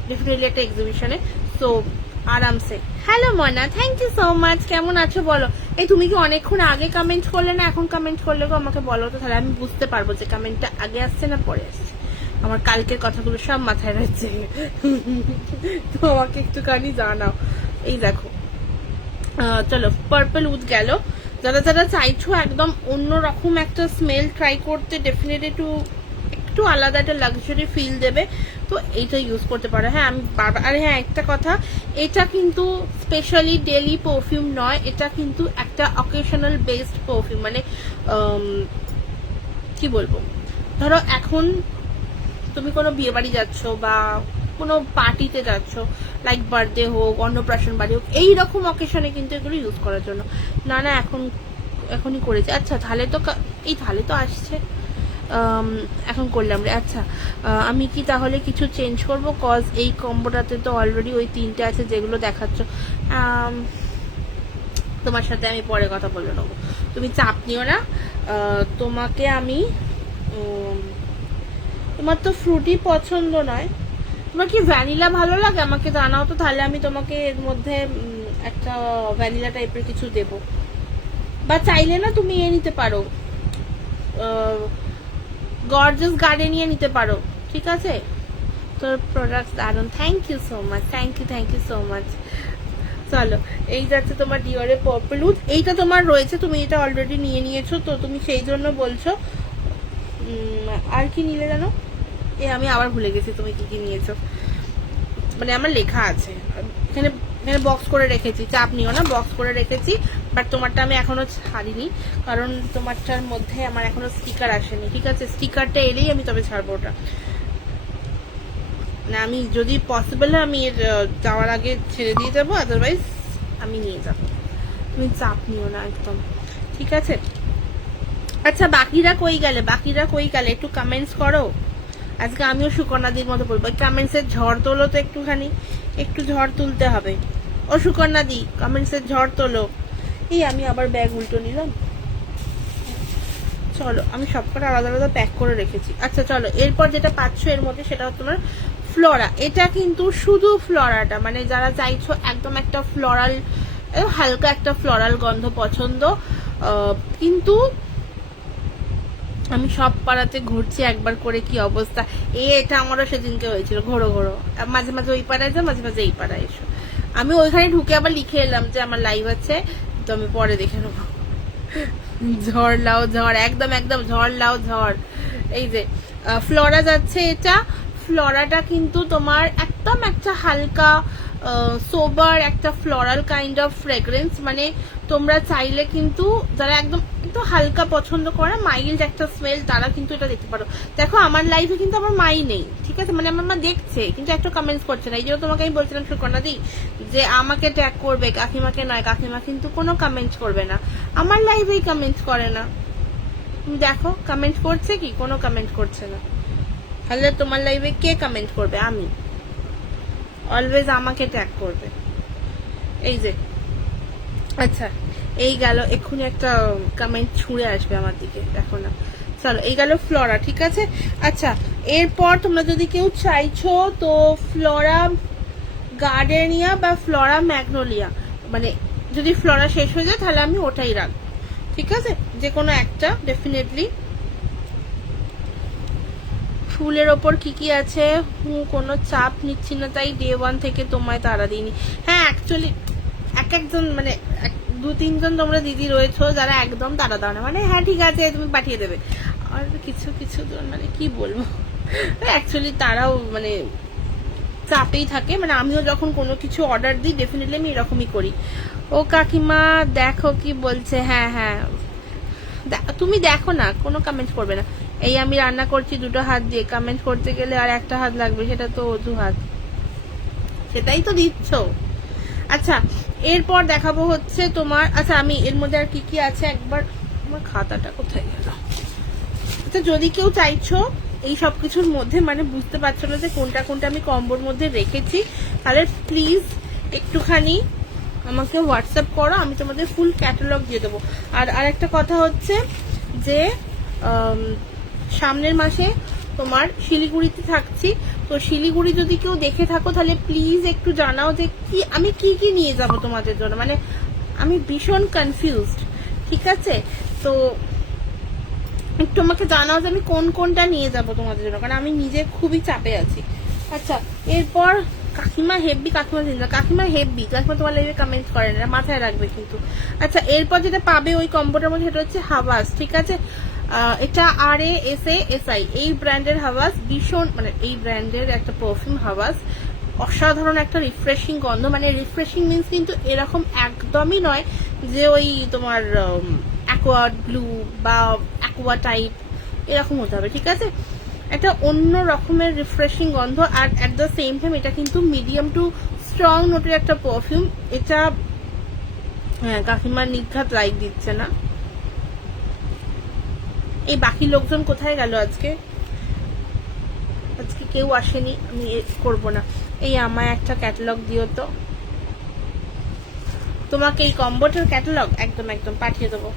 ডেফিনেটলি একটা এক্সিবিশনে, সো আরামসে। Hello Moyna, thank you so much, কেমন আছো বলো। এই তুমি কি অনেকক্ষণ আগে কমেন্ট করলে না এখন কমেন্ট করলে গো, আমাকে বলো তো, তাহলে আমি বুঝতে পারবো যে কমেন্টটা আগে আসছে না পরে আসছে। আমার কালকের কথাগুলো সব মাথায় রয়েছে, তো আমাকে একটুখানি জানাও। এই দেখো চলো পার্পল উড গেল। যারা যারা চাইছো একদম অন্যরকম একটা স্মেল ট্রাই করতে, ডেফিনেটলি একটু আলাদা একটা লাক্সারি ফিল দেবে, তো এইটা ইউজ করতে পারো। হ্যাঁ আমি বারবার, আর হ্যাঁ একটা কথা, এটা কিন্তু স্পেশালি ডেলি পারফিউম নয়, এটা কিন্তু একটা অকেশনাল বেসড পারফিউম। মানে কি বলবো, ধরো এখন তুমি কোনো বিয়ে বাড়ি যাচ্ছ বা কোনো পার্টিতে যাচ্ছ, লাইক বার্থডে হোক, অন্নপ্রাশন বাড়ি হোক, এইরকম অকেশনে কিন্তু এগুলো ইউজ করার জন্য। না না এখনই করেছি। আচ্ছা তাহলে তো এই তাহলে তো আসছে, এখন করলাম রে। আচ্ছা আমি কি তাহলে কিছু চেঞ্জ করব? কজ এই কম্বোটাতে তো অলরেডি ওই 3টে আছে যেগুলো দেখাচ্ছ। তোমার সাথে আমি পরে কথা বলে নেবো, তুমি চাপ নিও না। তোমাকে আমি, তোমার তো ফ্রুটি পছন্দ নয়, তোমার কি ভ্যানিলা ভালো লাগে আমাকে জানাও তো, তাহলে আমি তোমাকে এর মধ্যে একটা ভ্যানিলা টাইপের কিছু দেব। বা চাইলে না তুমি নিতে পারো, গর্জাস গার্ডেনিয়া নিতে পারো, ঠিক আছে? তোর প্রোডাক্ট দারুন, thank you so much, thank you so much. চলো, এই যাচ্ছে তোমার ডিওরের পার্পল উড, এইটা তোমার রয়েছে, তুমি এটা অলরেডি নিয়ে নিয়েছো, তো তুমি সেই জন্য বলছো। আর কি নিলে জানো? আমি আবার ভুলে গেছি তুমি কি কি নিয়েছো, মানে আমার লেখা আছে এখানে, এখানে বক্স করে রেখেছি, চাপ নিও না, বক্স করে রেখেছি। বাট তোমারটা আমি এখনো ছাড়িনি, কারণ তোমারটার মধ্যে আমার এখনো স্টিকার আসেনি, ঠিক আছে? স্টিকারটা এলেই আমি তবে ছাড়বো ওটা। না আমি যদি পসিবল হয় আমি এর যাওয়ার আগে ছেড়ে দিয়ে যাবো, আদারওয়াইজ আমি নিয়ে যাবো, তুমি চাপ নিও না একদম, ঠিক আছে? আচ্ছা বাকিরা কই গেলে একটু কমেন্টস করো। আজকে আমিও সুকন্যাদির মতো বলবো, কমেন্টসের ঝড় তোলো তো একটুখানি, একটু ঝড় তুলতে হবে। ও সুকন্যাদি কমেন্টসের ঝড় তোলো। এই আমি আবার ব্যাগ উল্টো নিলাম। চলো আমি সবকটা আলাদা আলাদা প্যাক করে রেখেছি। আচ্ছা চলো, এরপর যেটা পাচ্ছ এর মধ্যে সেটা হচ্ছে তোমার ফ্লোরা। এটা কিন্তু শুধু ফ্লোরাটা, মানে যারা চাইছো একদম একটা ফ্লোরাল, হালকা একটা ফ্লোরাল গন্ধ পছন্দ, কিন্তু আমি সব পাড়াতে ঘুরছি একবার করে কি অবস্থা। এটা আমারও সেদিনকে হয়েছিল, ঘোরো মাঝে মাঝে ওই পাড়ায় যাও, মাঝে মাঝে এই পাড়ায় এসো। আমি ওইখানে ঢুকে আবার লিখে এলাম যে আমার লাইভ আছে, তো আমি পরে দেখে নেবো। ঝড় লাও ঝড়, একদম একদম ঝড় লাও ঝড়। এই যে ফ্লোরা যাচ্ছে, এটা ফ্লোরাটা কিন্তু তোমার একদম একটা হালকা সোবার একটা ফ্লোরাল কাইন্ড অফ ফ্রেগ্রেন্স, মানে তোমরা চাইলে কিন্তু যারা একদম একটু হালকা পছন্দ করে, মাইল্ড একটা স্মেল, তারা কিন্তু এটা দেখতে পারো। দেখো আমার লাইফে কিন্তু আমার মাই নেই, ঠিক আছে? মানে আমার মা দেখছে কিন্তু একটা কমেন্টস করছে না। এই জন্য তোমাকে আমি বলছিলাম সুকন্যাদি যে আমাকে ট্যাগ করবে, কাকিমাকে নয়। কাকিমা কিন্তু কোনো কমেন্টস করবে না, আমার লাইভেই কমেন্টস করে না। তুমি দেখো কমেন্ট করছে কি? কোনো কমেন্ট করছে না। তাহলে তোমার লাইভে কে কমেন্ট করবে? আমি। অলওয়েজ আমাকে ট্যাগ করবে। এই যে আচ্ছা এই গেল, এক্ষুনি একটা কমেন্ট ছুঁড়ে আসবে আমার দিকে, দেখো না। চলো এই গেল ফ্লোরা, ঠিক আছে? আচ্ছা এরপর তোমরা যদি কেউ চাইছো তো ফ্লোরা গার্ডেনিয়া বা ফ্লোরা ম্যাগনোলিয়া, মানে যদি ফ্লোরা শেষ হয়ে যায় তাহলে আমি ওটাই রাখবো, ঠিক আছে? যে কোনো একটা ডেফিনেটলি। ফুলের ওপর কি কি আছে? কোনো চাপ নিচ্ছি না, তাই ডে 1 থেকে তোমায় তাড়া দিইনি। হ্যাঁ অ্যাকচুয়ালি একজন মানে 2-3 জন তোমরা দিদি রয়েছো যারা একদম তাড়া দাও না, মানে হ্যাঁ ঠিক আছে তুমি পাঠিয়ে দেবে। আর কিছু কিছু মানে কি বলবো, অ্যাকচুয়ালি তারাও মানে চাপেই থাকে, মানে আমিও যখন কোনো কিছু অর্ডার দিই ডেফিনেটলি আমি এরকমই করি। ও কাকিমা দেখো কি বলছে, হ্যাঁ হ্যাঁ তুমি দেখো না, কোনো কমেন্ট করবে না। এই আমি রান্না করছি 2টো হাত দিয়ে, কমেন্ট করতে গেলে আর একটা হাত লাগবে, সেটা তো অজুহাত, সেটাই তো দিচ্ছ। আচ্ছা এরপর দেখাবো হচ্ছে তোমার, আচ্ছা আমি এর মধ্যে আর কি কি আছে একবার, আমার খাতাটা কোথায় গেল? আচ্ছা যদি কেউ চাইছো এই সব কিছুর মধ্যে মানে বুঝতে পারছো না যে কোনটা কোনটা আমি কম্বোর মধ্যে রেখেছি, তাহলে প্লিজ একটুখানি আমাকে হোয়াটসঅ্যাপ করো, আমি তোমাদের ফুল ক্যাটালগ দিয়ে দেবো। আর আরেকটা কথা হচ্ছে যে সামনের মাসে তোমার শিলিগুড়িতে থাকছি, তো শিলিগুড়ি যদি কেউ দেখে থাকো তাহলে প্লিজ একটু জানাও যে কি আমি কি কি নিয়ে যাব তোমাদের জন্য, মানে আমি ভীষণ কনফিউজড, ঠিক আছে? তো একটু আমাকে জানাও যে আমি কোন কোনটা নিয়ে যাব তোমাদের জন্য, কারণ আমি নিজে খুবই চাপে আছি। আচ্ছা এরপর কাকিমা হেব্বি, কাকিমা জিন্দা, কাকিমা হেব্বি, কাকিমা তোমার লাইভে কমেন্ট করে না, মাথায় রাখবে কিন্তু। আচ্ছা এরপর যেটা পাবে ওই কম্বোটার মধ্যে সেটা হচ্ছে হাওয়াস, ঠিক আছে? এটা RASASI এই ব্র্যান্ডের হাওয়াস, ভীষণ মানে এই ব্র্যান্ডের একটা পারফিউম হাওয়াস, অসাধারণ একটা রিফ্রেশিং গন্ধ, মানে রিফ্রেশিং মিন্স কিন্তু এরকম একদমই নয় যে ওই তোমার অ্যাকোয়া ব্লু বা অ্যাকোয়া টাইপ এরকম হতে হবে, ঠিক আছে? একটা অন্য রকমের রিফ্রেশিং গন্ধ, আর অ্যাট দ্য সেম টাইম এটা কিন্তু মিডিয়াম টু স্ট্রং নোটের একটা পারফিউম। এটা হ্যাঁ, কাকিমার নিঘাত লাইক দিচ্ছে না। এই বাকি লোকজন কোথায় গেল আজকে? আজকে কেউ আসেনি, আমি করবো না। এই আমায় একটা ক্যাটালগ দিও তো, তোমাকে এই কম্বোটার ক্যাটালগ একদম একদম পাঠিয়ে দেবো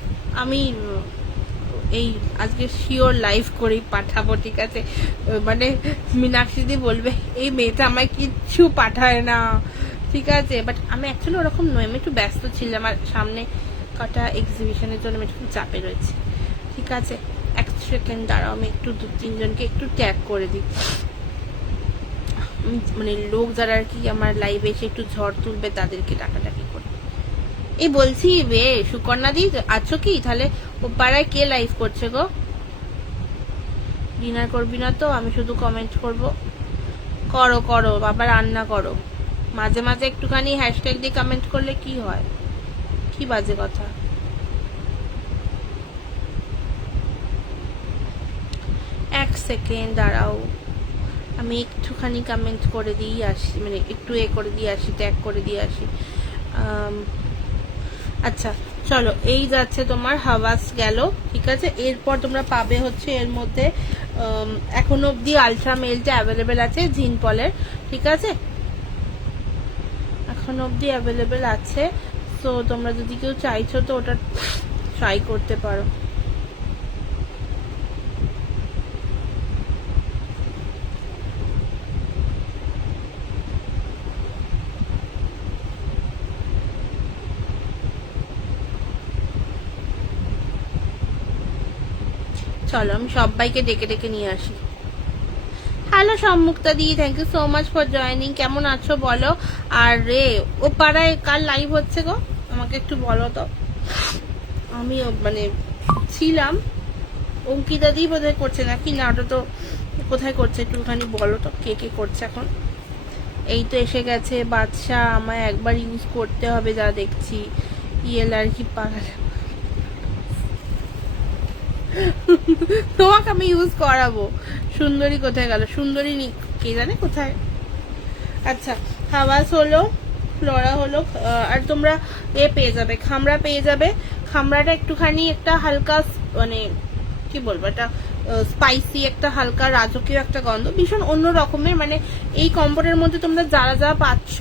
আমি। এই আজকে শিওর লাইভ করেই পাঠাবো, ঠিক আছে? মানে মীনাক্ষী দি বলবে এই মেয়েটা আমায় কিচ্ছু পাঠায় না, ঠিক আছে? বাট আমি অ্যাকচুয়ালি ওরকম নয়, আমি একটু ব্যস্ত ছিলাম, আমার সামনে কটা এক্সিবিশনের জন্য আমি একটু চাপে রয়েছি, ঠিক আছে? এক সেকেন্ড দাঁড়াও, আমি একটু 2-3 জনকে একটু ট্যাগ করে দিই। মানে লোক যারা আর কি আমার লাইভে এসে একটু ঝড় তুলবে তাদেরকে ডাকাডাকি করে। এই বলছি বে সুকন্যা দি আছো কি? তাহলে ও পাড়ায় কে লাইভ করছে গো? ডিনার করবি না তো? আমি শুধু কমেন্ট করব। করো করো বাবা, রান্না করো। মাঝে মাঝে একটুখানি হ্যাশট্যাগ দিয়ে কমেন্ট করলে কি হয়? কি বাজে কথা। এক সেকেন্ড দাঁড়াও, আমি একটুখানি কমেন্ট করে দিয়ে আসি, মানে একটু করে দিয়ে আসি, ট্যাগ করে দিয়ে আসি। আচ্ছা চলো, এই যাচ্ছে তোমার হাওয়াস গেল, ঠিক আছে? এরপর তোমরা পাবে হচ্ছে এর মধ্যে এখনো অব্দি আলট্রা মেলটা অ্যাভেলেবেল আছে জিনপলের, ঠিক আছে? এখনো অব্দি অ্যাভেলেবেল আছে, সো তোমরা যদি কেউ চাইছো তো ওটা ট্রাই করতে পারো। চলো আমি সবাইকে ডেকে ডেকে নিয়ে আসি। Hello Samyukta di, thank you so much for joining. কেমন আছো বলো? আর রে ও পাড়ায় কার লাইভ হচ্ছে গো? আমাকে একটু বলো তো। আমি মানে ছিলাম, অঙ্কিতা দি বোধহয় করছে নাকি না, ওটা তো কোথায় করছে একটুখানি বলো তো, কে কে করছে এখন? এই তো এসে গেছে বাদশা, আমায় একবার ইউজ করতে হবে যা দেখছি। ইয়েল আর কি পাগল, তোমাকে আমি ইউজ করাবো। সুন্দরী কোথায় গেল? সুন্দরী কে জানে কোথায়। আচ্ছা, হাওয়াস হলো, ফ্লোরা হলো, আর তোমরা পেয়ে যাবে, খামড়া পেয়ে যাবে। খামড়াটা একটুখানি একটা হালকা মানে কি বলবো, একটা স্পাইসি, একটা হালকা রাজকীয় একটা গন্ধ, ভীষণ অন্য রকমের। মানে এই কম্বোটার মধ্যে তোমরা যারা যা পাচ্ছ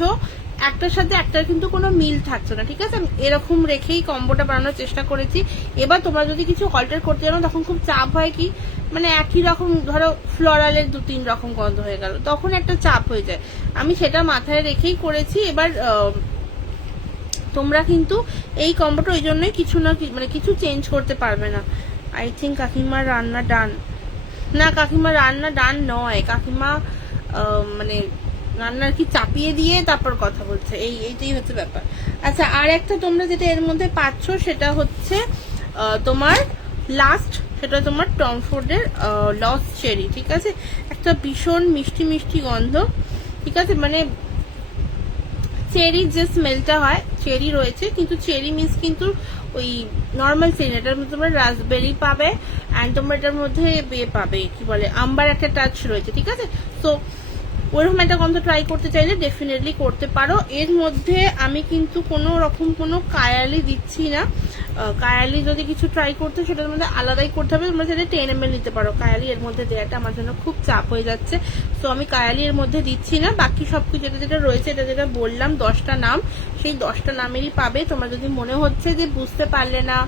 একটার সাথে একটার কিন্তু কোনো মিল থাকছে না, ঠিক আছে? আমি এরকম রেখেই কম্বোটা বানানোর চেষ্টা করেছি। এবার তোমরা যদি কিছু অল্টার করতে জানো তখন খুব চাপ হয়, কি মানে একই রকম ধরো ফ্লোরালের 2-3 রকম গন্ধ হয়ে গেল, তখন একটা চাপ হয়ে যায়। আমি সেটা মাথায় রেখেই করেছি। এবার তোমরা কিন্তু এই কম্বোটা ওই জন্যই কিছু না মানে কিছু চেঞ্জ করতে পারবে না। আই থিঙ্ক কাকিমার রান্না ডান। না কাকিমার রান্না ডান নয়, কাকিমা মানে রান্নার কি চাপিয়ে দিয়ে তারপর কথা বলছে, এইটাই হচ্ছে ব্যাপার। আচ্ছা, আর একটা তোমরা যেটা এর মধ্যে পাচ্ছ সেটা হচ্ছে তোমার লাস্ট, সেটা তোমার টম ফোর্ডের লস্ট চেরি, ঠিক আছে? একটা ভীষণ মিষ্টি মিষ্টি গন্ধ, ঠিক আছে? মানে চেরির যে স্মেলটা হয়, চেরি রয়েছে কিন্তু চেরি মিন্স কিন্তু ওই নর্মাল চেরি, এটার মধ্যে তোমরা রাসবেরি পাবে, অ্যান্ড তোমরা এটার মধ্যে পাবে কি বলে আম্বার একটা টাচ রয়েছে, ঠিক আছে? তো ওইরকম একটা গন্ধ ট্রাই করতে চাইলে ডেফিনেটলি করতে পারো। এর মধ্যে আমি কিন্তু কোনো রকম কোনো কায়ালি দিচ্ছি না। কায়ালি যদি কিছু ট্রাই করতে সেটার মধ্যে আলাদাই করতে হবে, তোমরা সেটা 10 ml নিতে পারো। কায়ালি এর মধ্যে দেওয়াটা আমার জন্য খুব চাপ হয়ে যাচ্ছে, তো আমি কায়ালি এর মধ্যে দিচ্ছি না। বাকি সব কিছু যেটা যেটা রয়েছে, এটা যেটা বললাম 10টা নাম, সেই 10টা নামেরই পাবে। তোমরা যদি মনে হচ্ছে যে বুঝতে পারলে না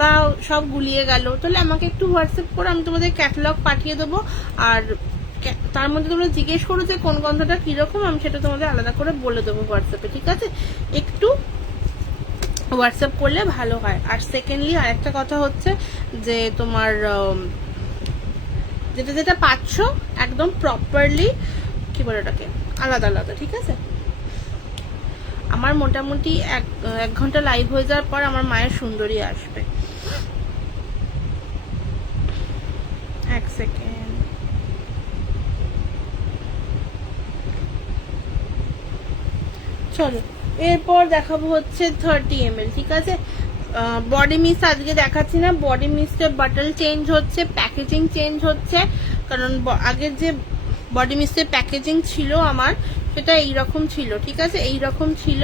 বা সব গুলিয়ে গেল, তাহলে আমাকে একটু হোয়াটসঅ্যাপ করে আমি তোমাদের ক্যাটালগ পাঠিয়ে দেবো। আর তার মধ্যে তোমরা জিজ্ঞেস করো যে কোন গন্ধটা কিরকম, আমি সেটা তোমাদের আলাদা করে বলে দেবো হোয়াটসঅ্যাপে, ঠিক আছে? একটু হোয়াটসঅ্যাপ করলে ভালো হয়। আর সেকেন্ডলি আরেকটা কথা হচ্ছে যে তোমার যেটা যেটা পাচ্ছ একদম প্রপারলি কি বলে ওটাকে আলাদা আলাদা, ঠিক আছে? আমার মোটামুটি এক ঘন্টা লাইভ হয়ে যাওয়ার পর আমার মায়ের সুন্দরী আসবে। এক সেকেন্ড, চলো এরপর দেখাবো হচ্ছে 30 ml, ঠিক আছে? বডি মিস্ট আজকে দেখাচ্ছি না, বডি মিস্টের বটল চেঞ্জ হচ্ছে, প্যাকেজিং চেঞ্জ হচ্ছে, কারণ আগের যে বডি মিস্টের প্যাকেজিং ছিল আমার সেটা এইরকম ছিল, ঠিক আছে, এইরকম ছিল।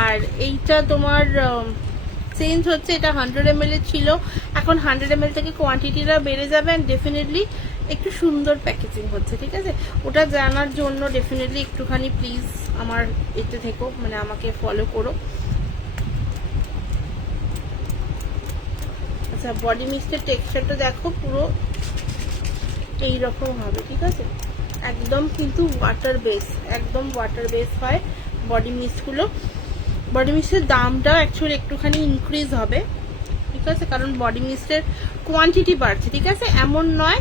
আর এইটা তোমার চেঞ্জ হচ্ছে, এটা 100 ml এর ছিল, এখন 100 ml থেকে কোয়ান্টিটিটা বেড়ে যাবে অ্যান্ড ডেফিনেটলি একটু সুন্দর প্যাকেজিং হচ্ছে, ঠিক আছে। ওটা জানার জন্য ডেফিনেটলি একটুখানি প্লিজ আমার এতে থেকো, মানে আমাকে ফলো করো। আচ্ছা, বডি মিস্টের টেক্সচারটা দেখো, পুরো এইরকম হবে, ঠিক আছে, একদম কিন্তু ওয়াটার বেস, একদম ওয়াটার বেস হয় বডি মিস্টগুলো। বডি মিস্টের দামটা অ্যাকচুয়ালি একটুখানি ইনক্রিজ হবে, ঠিক আছে, কারণ বডি মিস্টের কোয়ান্টিটি বাড়ছে, ঠিক আছে, এমন নয়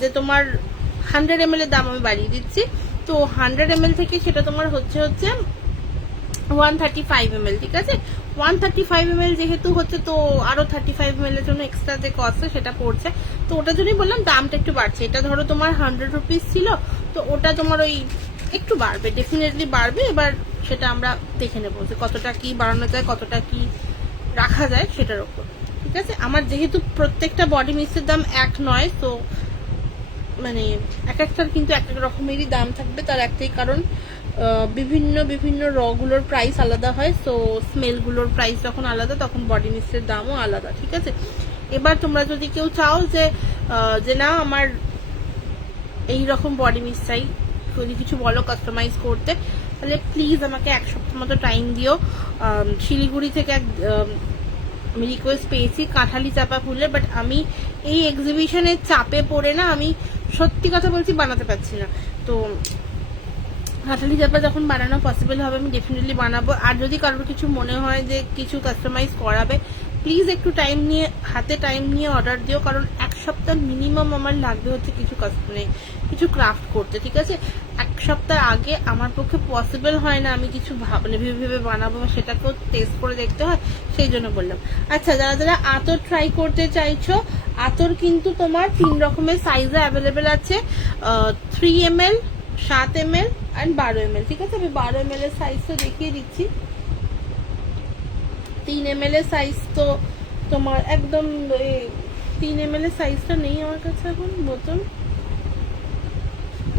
যে তোমার 100 ml এর দাম আমি বাড়িয়ে দিচ্ছি। তো 100 ml থেকে সেটা তোমার হচ্ছে 135 ml, ঠিক আছে। 135 ml যেহেতু হচ্ছে, তো আরো 35 ml এর জন্য এক্সট্রা যে কস্ট সেটা পড়ছে, তো ওটার জন্যই বললাম দামটা একটু বাড়ছে। এটা ধরো তোমার 100 রুপিস ছিল, তো ওটা তোমার ওই একটু বাড়বে, ডেফিনেটলি বাড়বে। এবার সেটা আমরা দেখে নেবো যে কতটা কি বাড়ানো যায়, কতটা কি রাখা যায় সেটার উপর, ঠিক আছে। আমার যেহেতু প্রত্যেকটা বডি মিক্সের দাম এক নয়, তো মানে এক একটার কিন্তু এক এক রকমেরই দাম থাকবে। তার একটাই কারণ, বিভিন্ন বিভিন্ন রগুলোর প্রাইস আলাদা হয়, সো স্মেলগুলোর প্রাইস যখন আলাদা তখন বডি মিক্সের দামও আলাদা, ঠিক আছে। এবার তোমরা যদি কেউ চাও যে না আমার এই রকম বডি মিক্স চাই, যদি কিছু বলো কাস্টমাইজ করতে, তাহলে প্লিজ আমাকে এক সপ্তাহ মতো টাইম দিও। শিলিগুড়ি থেকে আমি রিকোয়েস্ট পেয়েছি কাঁঠালি চাপা ফুলের, বাট আমি এই এক্সিবিশনের চাপে পড়ে না, আমি সত্যি কথা বলছি বানাতে পারছি না। তো কাঁঠালি চাপা যখন বানানো পসিবল হবে আমি ডেফিনেটলি বানাবো। আর যদি কারোর কিছু মনে হয় যে কিছু কাস্টমাইজ করাবে, প্লিজ একটু টাইম নিয়ে, হাতে টাইম নিয়ে অর্ডার দিও, কারণ এক সপ্তাহ মিনিমাম আমার লাগবে হচ্ছে কিছু ক্রাফট করতে, ঠিক আছে। এক সপ্তাহ আগে আমার পক্ষে পসিবল হয় না, আমি কিছু ভেবে বানাবো, সেটাকেও টেস্ট করে দেখতে হয়, সেই জন্য বললাম। আচ্ছা, যারা যারা আতর ট্রাই করতে চাইছো, আতর কিন্তু তোমার 3 রকমের সাইজে অ্যাভেলেবেল আছে, 3 ml, 7 ml অ্যান্ড 12 ml, ঠিক আছে। আমি 12 ml এর সাইজটা দেখিয়ে দিচ্ছি। 3 ml এর সাইজ তো তোমার একদম 3 ml এর সাইজটা নেই আমার কাছে এখন বোতল।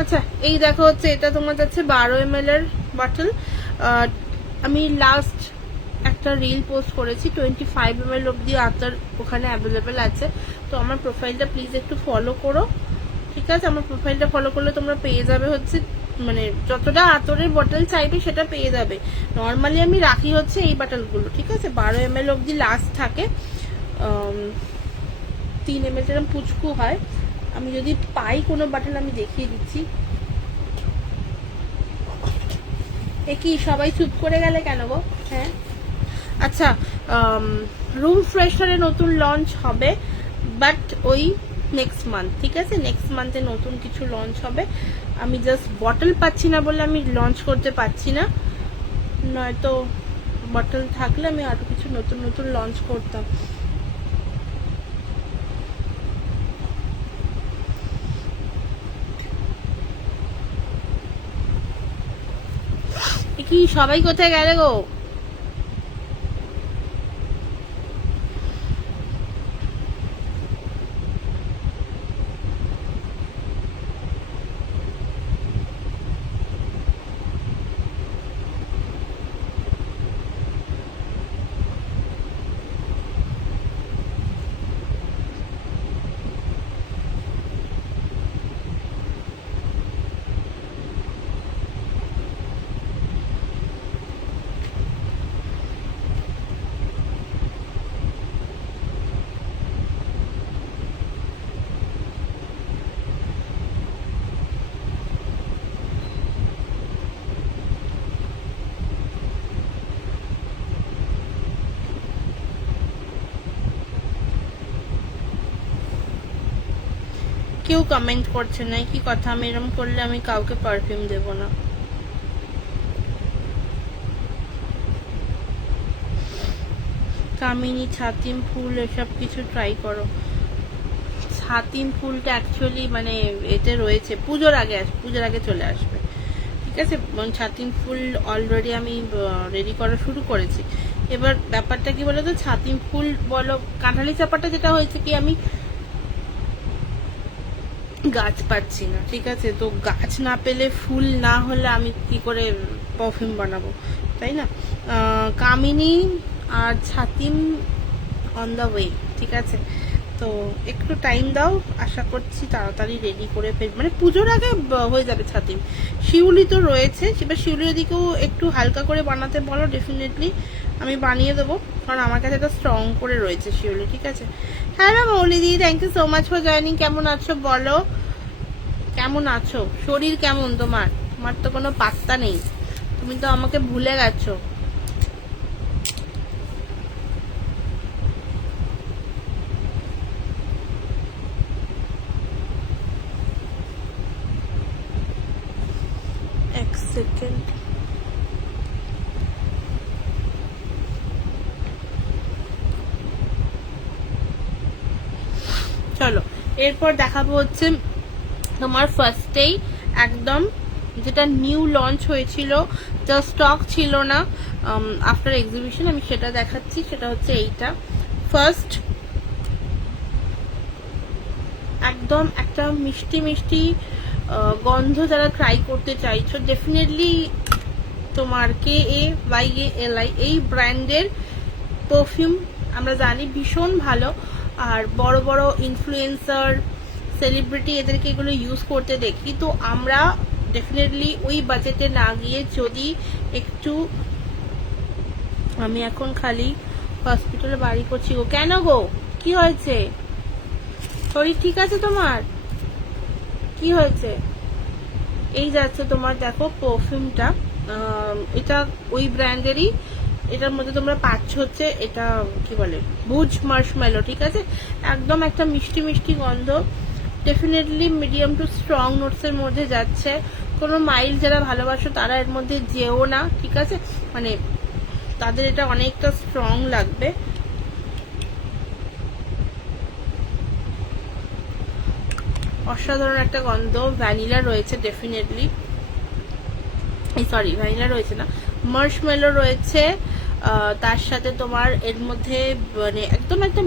আচ্ছা, এই দেখো হচ্ছে এটা তোমার কাছে 12 ml এর বটল। আমি লাস্ট একটা রিল পোস্ট করেছি, 25 ml অব্দি আতর ওখানে অ্যাভেলেবেল আছে। তো আমার প্রোফাইলটা প্লিজ একটু ফলো করো, ঠিক আছে। আমার প্রোফাইলটা ফলো করলে তোমরা পেয়ে যাবে হচ্ছে, মানে যতটা আতরের বটল চাইবে সেটা পেয়ে যাবে। নর্মালি আমি রাখি হচ্ছে এই বটলগুলো, ঠিক আছে, 12 ml অব্দি লাস্ট থাকে। 3 ml যেরকম পুচকু হয়, আমি যদি পাই কোনো বটল আমি দেখিয়ে দিচ্ছি। কি সবাই চুপ করে গেলে কেন গো? হ্যাঁ, আচ্ছা, রুম ফ্রেশনারে নতুন লঞ্চ হবে, বাট ওই নেক্সট মান্থ, ঠিক আছে, নেক্সট মান্থে নতুন কিছু লঞ্চ হবে। আমি জাস্ট বটল পাচ্ছি না বলে আমি লঞ্চ করতে পারছি না, নয়তো বটল থাকলে আমি আরো কিছু নতুন নতুন লঞ্চ করতাম। কি সবাই কোথায় গেলে গো? কেউ কমেন্ট করছে না, কি কথা? আমি এরকম করলে আমি কাউকে পারফিউম দেব না। কামিনী, ছাতিম ফুল এসব কিছু ট্রাই করো। ছাতিম ফুলটা অ্যাকচুয়ালি মানে এতে রয়েছে, পুজোর আগে চলে আসবে, ঠিক আছে। ছাতিম ফুল অলরেডি আমি রেডি করা শুরু করেছি। এবার ব্যাপারটা কি বলতো, ছাতিম ফুল বলো, কাঁঠালি চাপাটা যেটা হয়েছে কি, আমি গাছ পাচ্ছি না, ঠিক আছে? তো গাছ না পেলে, ফুল না হলে আমি কি করে পারফিউম বানাবো, তাই না? কামিনী আর ছাতিম অন দ্য ওয়ে, ঠিক আছে? তো একটু টাইম দাও, আশা করছি তাড়াতাড়ি রেডি করে মানে পুজোর আগে হয়ে যাবে ছাতিম। শিউলি তো রয়েছে, সেটা শিউলির দিকেও একটু হালকা করে বানাতে বলো, ডেফিনেটলি আমি বানিয়ে দেবো, কারণ আমার কাছে একটা স্ট্রং করে রয়েছে শিউলি, ঠিক আছে? হ্যালো মৌলিদি, thank you so much for joining. কেমন আছো বলো, কেমন আছো? শরীর কেমন তোমার? তোমার তো কোনো পাত্তা নেই, তুমি তো আমাকে ভুলে গেছো। এক সেকেন্ড, চলো এরপর দেখাবো হচ্ছে তোমার ফার্স্টেই একদম যেটা নিউ লঞ্চ হয়েছিল, যা স্টক ছিল না আফটার এক্সিবিশন, আমি সেটা দেখাচ্ছি। সেটা হচ্ছে এইটা ফার্স্ট, একদম একটা মিষ্টি মিষ্টি গন্ধ যারা ট্রাই করতে চাইছো, ডেফিনেটলি তোমার KAYALI এই ব্র্যান্ডের পারফিউম আমরা জানি ভীষণ ভালো, আর বড় বড় ইনফ্লুয়েন্সার, সেলিব্রিটি এদেরকে এগুলো ইউজ করতে দেখি। তো আমরা ডেফিনেটলি ওই বাজেটে না গিয়ে যদি একটু, আমি এখন খালি হসপিটালে বাড়ি করছি গো। কেন গো, কি হয়েছে? শরীর ঠিক আছে তোমার? কি হয়েছে? এই যাচ্ছে তোমার, দেখো পারফিউমটা, এটা ওই ব্র্যান্ডেরই। এটার মধ্যে তোমরা পাচ্ছ হচ্ছে এটা কি বলে, বুজ মার্শমেলো, ঠিক আছে? একদম একটা মিষ্টি মিষ্টি গন্ধ, definitely medium to strong notes এর মধ্যে যাচ্ছে। কোনো মাইল্ড যারা ভালোবাসো তারা এর মধ্যে যেও না, ঠিক আছে? মানে তাদের এটা অনেকটা স্ট্রং লাগবে। অসাধারণ একটা গন্ধ, ভ্যানিলা রয়েছে ডেফিনেটলি, সরি ভ্যানিলা রয়েছে না, মার্শমেলো রয়েছে। তার সাথে তোমার এর মধ্যে মানে একদম একটা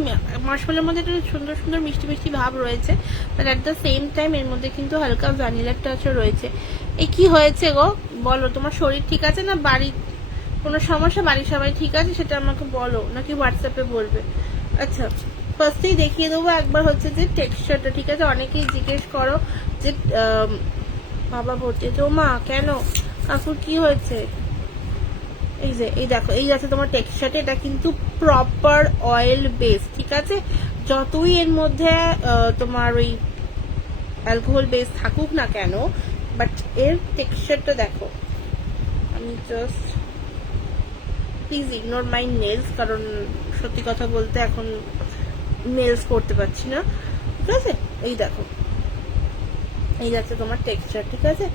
মার্শমেলোর মধ্যে একটা সুন্দর সুন্দর মিষ্টি মিষ্টি ভাব রয়েছে, but at the same time এর মধ্যে কিন্তু হালকা ভ্যানিলার টাচও রয়েছে। এই কি হয়েছে গো বলো, তোমার শরীর ঠিক আছে না? বাড়ির কোনো সমস্যা? বাড়ির সবাই ঠিক আছে সেটা আমাকে বলো, নাকি হোয়াটসঅ্যাপে বলবে? আচ্ছা, ফার্স্টেই দেখিয়ে দেবো একবার হচ্ছে যে টেক্সচারটা, ঠিক আছে? অনেকেই জিজ্ঞেস করো যে বাবা বলছে তো মা কেন, কাকুর কি হয়েছে? এই যে এই দেখো, এই আছে তোমার টেক্সচারটা, এটা কিন্তু প্রপার অয়েল বেস, ঠিক আছে? যতই এর মধ্যে তোমার ওই অ্যালকোহল বেস থাকুক না কেন, বাট এর টেক্সচারটা দেখো। আমি just, please ignore my nails, কারণ সত্যি কথা বলতে এখন নেলস করতে পারছি না, ঠিক আছে? এই দেখো, এই যাচ্ছে তোমার টেক্সচার, ঠিক আছে?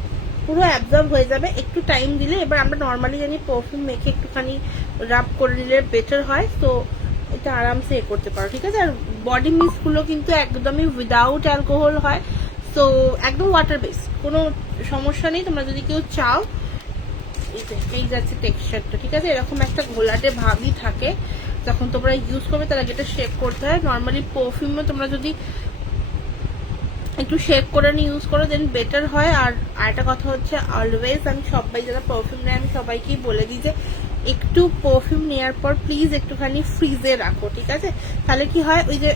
পুরো অ্যাবজর্ব হয়ে যাবে একটু টাইম দিলে। এবার আমরা নর্মালি জানি পারফিউম মেখে একটুখানি রাব করে নিলে বেটার হয়, তো এটা আরামসে এ করতে পারো, ঠিক আছে? আর বডি মিস্ট গুলো কিন্তু একদমই উইদাউট অ্যালকোহল হয়, তো একদম ওয়াটার বেস, কোনো সমস্যা নেই। তোমরা যদি কেউ চাও, এই যাচ্ছে টেক্সচারটা, ঠিক আছে? এরকম একটা ঘোলাটে ভাবই থাকে যখন তোমরা ইউজ করবে, তার আগে এটা শেক করতে হয়। নর্মালি পারফিউমে তোমরা যদি একটু শেক করে নিয়ে ইউজ করো দেন বেটার হয়। আর আরেকটা কথা হচ্ছে, অলওয়েজ আমি সবাই যারা পারফিউম নেয় আমি সবাইকেই বলে দিই যে একটু পারফিউম নেওয়ার পর প্লিজ একটুখানি ফ্রিজে রাখো, ঠিক আছে? তাহলে কি হয়, ওই যে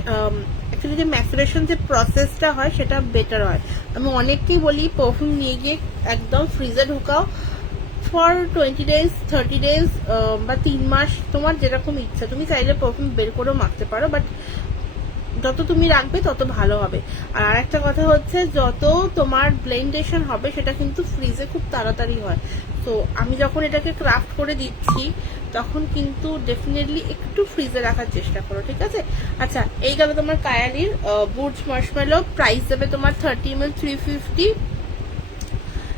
অ্যাকচুয়ালি যে ম্যাসুরেশন যে প্রসেসটা হয় সেটা বেটার হয়। আমি অনেককেই বলি পারফিউম নিয়ে গিয়ে একদম ফ্রিজে ঢুকাও ফর 20 days 30 days বা 3 মাস, তোমার যেরকম ইচ্ছা। তুমি চাইলে পারফিউম বের করেও মাখতে পারো, বাট যত তুমি রাখবে তত ভালো হবে। আর আরেকটা কথা হচ্ছে, যত তোমার ব্লেন্ডেশন হবে সেটা কিন্তু ফ্রিজে খুব তাড়াতাড়ি হয়। তো আমি যখন এটাকে ক্রাফট করে দিচ্ছি তখন কিন্তু ডেফিনেটলি একটু ফ্রিজে রাখার চেষ্টা করো, ঠিক আছে? আচ্ছা, এই গেল তোমার কায়ালির বুজ মার্শমেলো। প্রাইস দেবে তোমার 30 ml 350,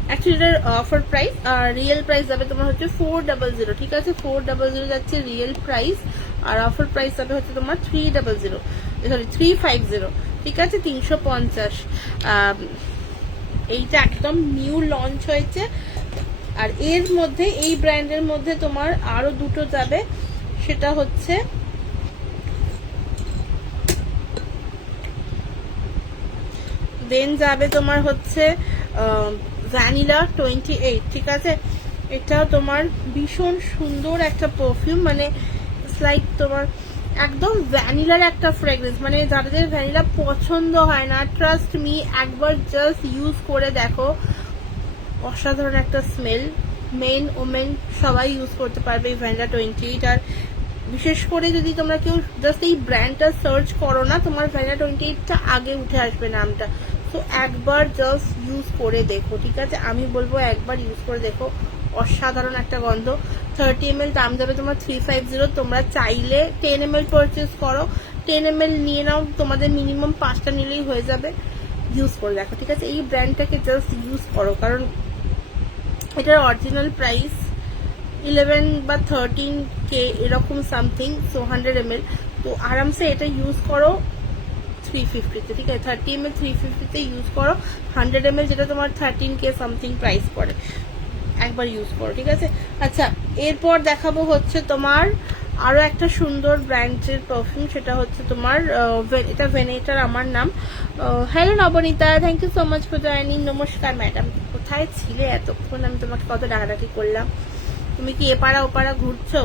অ্যাকচুয়ালি এটার অফার প্রাইস, আর রিয়েল প্রাইস যাবে তোমার হচ্ছে 400, ঠিক আছে? 400 যাচ্ছে রিয়েল প্রাইস, আর অফার প্রাইস যাবে হচ্ছে তোমার 350, ঠিক আছে? 350। এইটা একদম নিউ লঞ্চ হয়েছে। আর এর মধ্যে, এই ব্র্যান্ডের মধ্যে তোমার আরো দুটো যাবে, সেটা হচ্ছে দেন যাবে তোমার হচ্ছে ভ্যানিলা 28, ঠিক আছে। এটাও তোমার ভীষণ সুন্দর একটা পারফিউম, মানে লাইক তোমার একদম ভ্যানিলার একটা ফ্রেগরেন্স, মানে যাদের ভ্যানিলা পছন্দ হয় না, ট্রাস্ট মি, একবার জাস্ট ইউজ করে দেখো, অসাধারণ একটা স্মেল। মেন ওমেন সবাই ইউজ করতে পারবে এই ভ্যানিলা 28। আর বিশেষ করে যদি তোমরা কেউ জাস্ট এই ব্র্যান্ডটা সার্চ করো না, তোমার ভ্যানিলা 28টা আগে উঠে আসবে নামটা। তো একবার জাস্ট ইউজ করে দেখো, ঠিক আছে, আমি বলবো একবার ইউজ করে দেখো, অসাধারণ একটা গন্ধ। 30 ml দাম যাবে তোমার 350। তোমরা চাইলে 10 ml পারচেস করো, 10 ml নিয়ে নাও, তোমাদের মিনিমাম 5টা নিলেই হয়ে যাবে। ইউজ করে দেখো, ঠিক আছে, এই ব্র্যান্ডটাকে জাস্ট ইউজ করো, কারণ এটার অরিজিনাল প্রাইস 11 বা 13K এরকম সামথিং, সো 100 ml। তো আরামসে এটা ইউজ করো 350-তে, ঠিক আছে, 30 ml 350-তে ইউজ করো। 100 ml যেটা তোমার 13K সামথিং প্রাইস পড়ে, একবার ইউজ করো, ঠিক আছে। আচ্ছা, এরপর দেখাবো হচ্ছে তোমার আরো একটা সুন্দর ব্র্যান্ডের পারফিউম, সেটা হচ্ছে তোমার এটা ভেনেটার, আমার নাম। Hello Nabanita, thank you so much for joining. নমস্কার ম্যাডাম, কোথায় ছিলে এতক্ষণ? আমি তোমাকে কত ডাকাডাকি করলাম, তুমি কি এপাড়া ওপাড়া ঘুরছো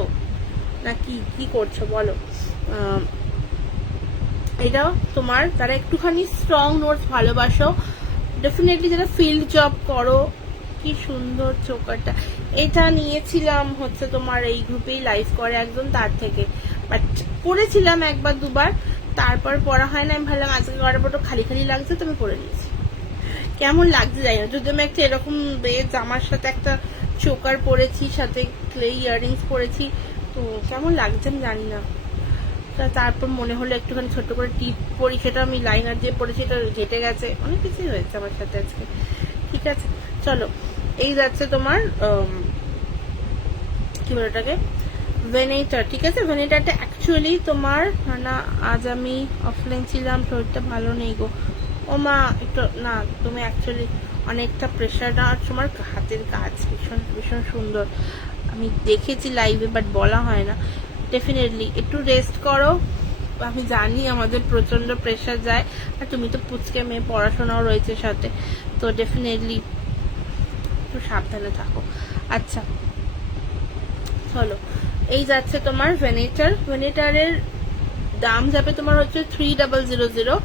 না কি করছো বলো? এটাও তোমার তারা একটুখানি স্ট্রং নোটস ভালোবাসো, ডেফিনেটলি যারা ফিল্ড জব করো, কি সুন্দর চোকারটা। এটা নিয়েছিলাম হচ্ছে তোমার এই গ্রুপেই লাইভ করে একজন, তার থেকে, বাট পড়েছিলাম একবার দুবার, তারপর পড়া হয় না। আমি ভাবলাম আজকে করার পর খালি খালি লাগছে, তো আমি পরে নিয়েছি। কেমন লাগছে জানি না, যদি আমি একটা এরকম জামার সাথে একটা চোকার পরেছি, সাথে ক্লে ইয়াররিংস পরেছি, তো কেমন লাগছে আমি জানি না। তারপর মনে হলো একটুখানি ছোট করে টিপ পরি, সেটা আমি লাইনার দিয়ে পরেছি, এটা ঘেটে গেছে, অনেক কিছুই হয়েছে আমার সাথে আজকে, ঠিক আছে। চলো, এই যাচ্ছে তোমার কি বলে ওটাকে, ভেনেটার, ঠিক আছে। ভেনেটারটা অ্যাকচুয়ালি তোমার, না আজ আমি অফলাইন ছিলাম, শরীরটা ভালো নেই গো। ও মা, একটু না, তুমি অ্যাকচুয়ালি অনেকটা প্রেশার না, আর তোমার হাতের কাজ ভীষণ ভীষণ সুন্দর, আমি দেখেছি লাইভে, বাট বলা হয় না। ডেফিনেটলি একটু রেস্ট করো, আমি জানি আমাদের প্রচন্ড প্রেশার যায়, আর তুমি তো পুচকে মেয়ে, পড়াশোনাও রয়েছে সাথে, তো ডেফিনেটলি একটু সাবধানে থাকো। আচ্ছা চলো, এই যাচ্ছে তোমার ভেনেটার। ভেনেটারের দাম যাবে তোমার হচ্ছে 3000।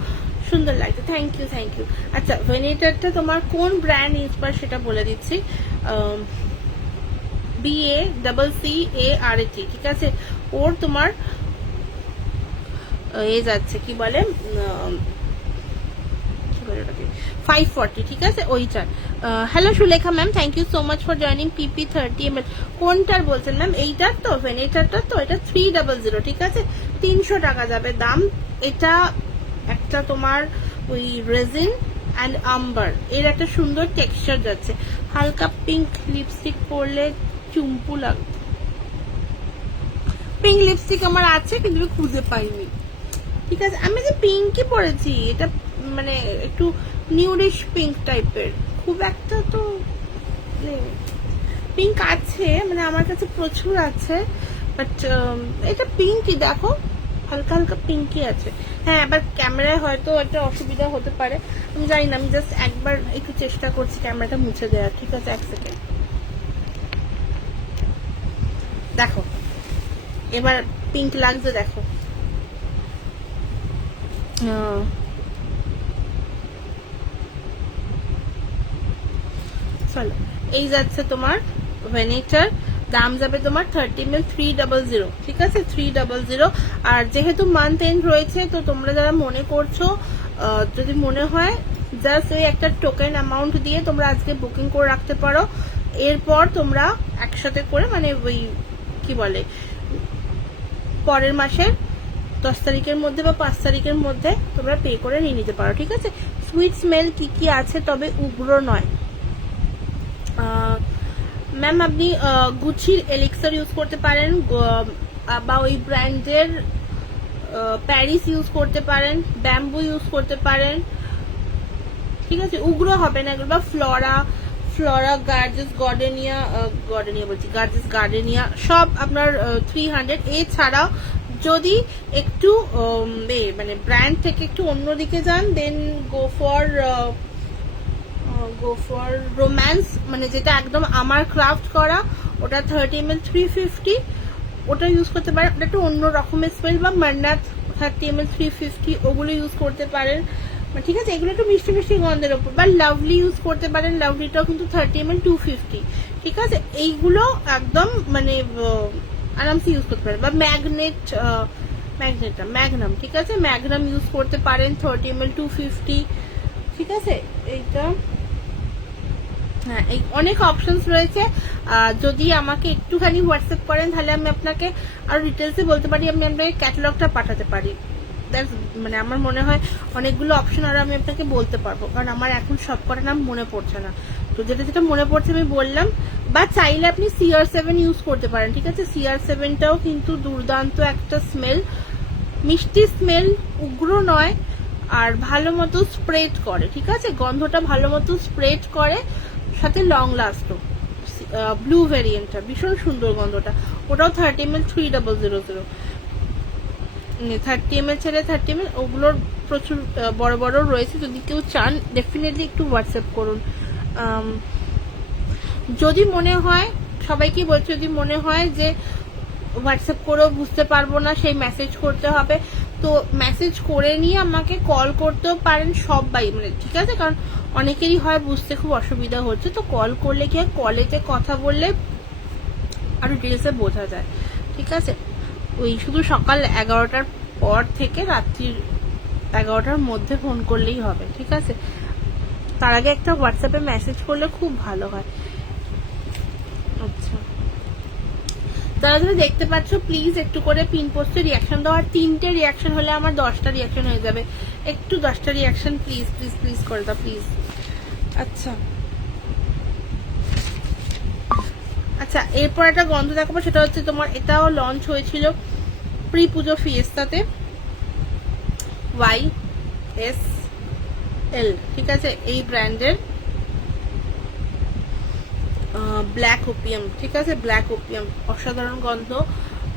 সুন্দর লাগছে, থ্যাংক ইউ থ্যাংক ইউ। আচ্ছা, ভেনেটারটা তোমার কোন ব্র্যান্ড ইন্সপায়ার সেটা বলে দিচ্ছি, BACCARAT, ঠিক আছে। ওর তোমার এ যাচ্ছে কি বলে 540, ঠিক আছে, ওইটার। Hello Sulekha ma'am, thank you so much for joining. PP 30 ml কোনটার বলছেন ম্যাম? এইটার তো, ভেনেটারটা তো, এটা 300, ঠিক আছে, 300 টাকা যাবে দাম। এটা একটা তোমার ওই রেজিন অ্যান্ড আম্বার এর একটা সুন্দর টেক্সচার যাচ্ছে, হালকা পিঙ্ক লিপস্টিক পরলে চুম্পু লাগবে। পিঙ্ক লিপস্টিক আমার আছে, কিন্তু খুঁজে পাইনি, ঠিক আছে। আমি যে পিঙ্কই পরেছি, এটা মানে একটু নিউডিশ পিঙ্ক টাইপের, খুব একটা তো পিঙ্ক আছে, মানে আমার কাছে প্রচুর আছে, বাট এটা পিঙ্কই, দেখো হালকা হালকা পিঙ্কই আছে। হ্যাঁ, আবার ক্যামেরায় হয়তো একটা অসুবিধা হতে পারে, আমি জানি না, আমি জাস্ট একবার একটু চেষ্টা করছি ক্যামেরাটা মুছে দেওয়ার, ঠিক আছে, 1 সেকেন্ড। দেখো এবার পিঙ্ক লাগছে, দেখো। চলো, এই যাচ্ছে তোমার ভেনেটার, দাম যাবে তোমার 30 ml 300, ঠিক আছে, 300। আর যেহেতু মান্থ এন্ড রয়েছে, তো তোমরা যারা মনে করছো, যদি মনে হয় জাস্ট এই একটা টোকেন অ্যামাউন্ট দিয়ে তোমরা আজকে বুকিং করে রাখতে পারো, এরপর তোমরা একসাথে করে, মানে ওই কি বলে, পরের মাসের 10 তারিখের মধ্যে বা 5 তারিখের মধ্যে তোমরা পে করে নিয়ে নিতে পারো, ঠিক আছে। সুইট স্মেল কি কি আছে, তবে উগ্র নয়। ম্যাম আপনি গুচির এলিক্সার ইউজ করতে পারেন, বা ওই ব্র্যান্ডের প্যারিস ইউজ করতে পারেন, ব্যাম্বু ইউজ করতে পারেন, ঠিক আছে, উগ্র হবে না এগুলো। বা ফ্লোরা গার্জেস গার্ডেনিয়া বলছি, গার্জেস গার্ডেনিয়া সব আপনার 300। এছাড়াও যদি একটু মানে ব্র্যান্ড থেকে একটু অন্যদিকে যান, দেন গো ফর রোম্যান্স, মানে যেটা একদম আমার ক্রাফট করা, ওটা 30 ml 350, ওটা ইউজ করতে পারেন। ওটা একটু অন্য রকমের স্মেল, বা মান্নাত 30 ml 350 ওগুলো ইউজ করতে পারেন, ঠিক আছে। এগুলো একটু মিষ্টি মিষ্টি গন্ধের ওপর। বা লাভলি ইউজ করতে পারেন, লাভলিটাও কিন্তু 30 ml 250, ঠিক আছে। এইগুলো একদম মানে আরামসে ইউজ করতে পারেন। বা ম্যাগনাম, ঠিক আছে, ম্যাগনাম ইউজ করতে পারেন 30 ml 250, ঠিক আছে। এইটা হ্যাঁ, এই অনেক অপশনস রয়েছে। যদি আমাকে একটুখানি হোয়াটসঅ্যাপ করেন তাহলে আমি আপনাকে আরো ডিটেলসে বলতে পারি, আমি আপনাকে ক্যাটালগটা পাঠাতে পারি। মানে আমার মনে হয় অনেকগুলো অপশন আরো আমি আপনাকে বলতে পারবো, কারণ আমার এখন সব কটা নাম মনে পড়ছে না। তো যেটা যেটা মনে পড়ছে আমি বললাম। বা চাইলে আপনি CR7 ইউজ করতে পারেন, ঠিক আছে। CR7টাও কিন্তু দুর্দান্ত একটা স্মেল, মিষ্টি স্মেল, উগ্র নয়, আর ভালো মতো স্প্রেড করে, ঠিক আছে। গন্ধটা ভালো মতো স্প্রেড করে, সাথে লং লাস্টও। ব্লু ভেরিয়েন্টটা ভীষণ সুন্দর গন্ধটা, ওটাও 30 ml 3000, 30 ml ছেড়ে 30 ml, ওগুলোর প্রচুর বড় বড় রয়েছে। যদি কেউ চান ডেফিনেটলি একটু হোয়াটসঅ্যাপ করুন। যদি মনে হয়, সবাইকে বলছি, যদি মনে হয় যে হোয়াটসঅ্যাপ করেও বুঝতে পারবো না, সেই মেসেজ করতে হবে, তো মেসেজ করে নিয়ে আমাকে কল করতেও পারেন সবাই, মানে ঠিক আছে। কারণ অনেকেরই হয় বুঝতে খুব অসুবিধা হচ্ছে, তো কল করলে কি হয়, কলেতে কথা বললে আরো ডিটেলসে বোঝা যায়, ঠিক আছে। ওই শুধু সকাল 11টার পর থেকে রাত্রির 11টার মধ্যে ফোন করলেই হবে, ঠিক আছে। তার আগে একটা হোয়াটসঅ্যাপে মেসেজ করলে খুব ভালো হয়। আচ্ছা, যারা যারা দেখতে পাচ্ছ প্লিজ একটু করে পিন পোস্টে রিয়াকশন দাও। আর 3টে রিয়াকশন হলে আমার 10টা রিয়াকশন হয়ে যাবে। একটু 10টা রিয়াকশন প্লিজ প্লিজ প্লিজ করে দাও প্লিজ। আচ্ছা আচ্ছা, এরপর একটা গন্ধ দেখাবো, সেটা হচ্ছে তোমার, এটাও লঞ্চ হয়েছিল প্রি পুজো ফিয়েস্তাতে, YSL, ঠিক আছে, এই ব্র্যান্ডের ব্ল্যাক ওপিয়াম, ঠিক আছে। ব্ল্যাক ওপিয়াম অসাধারণ গন্ধ,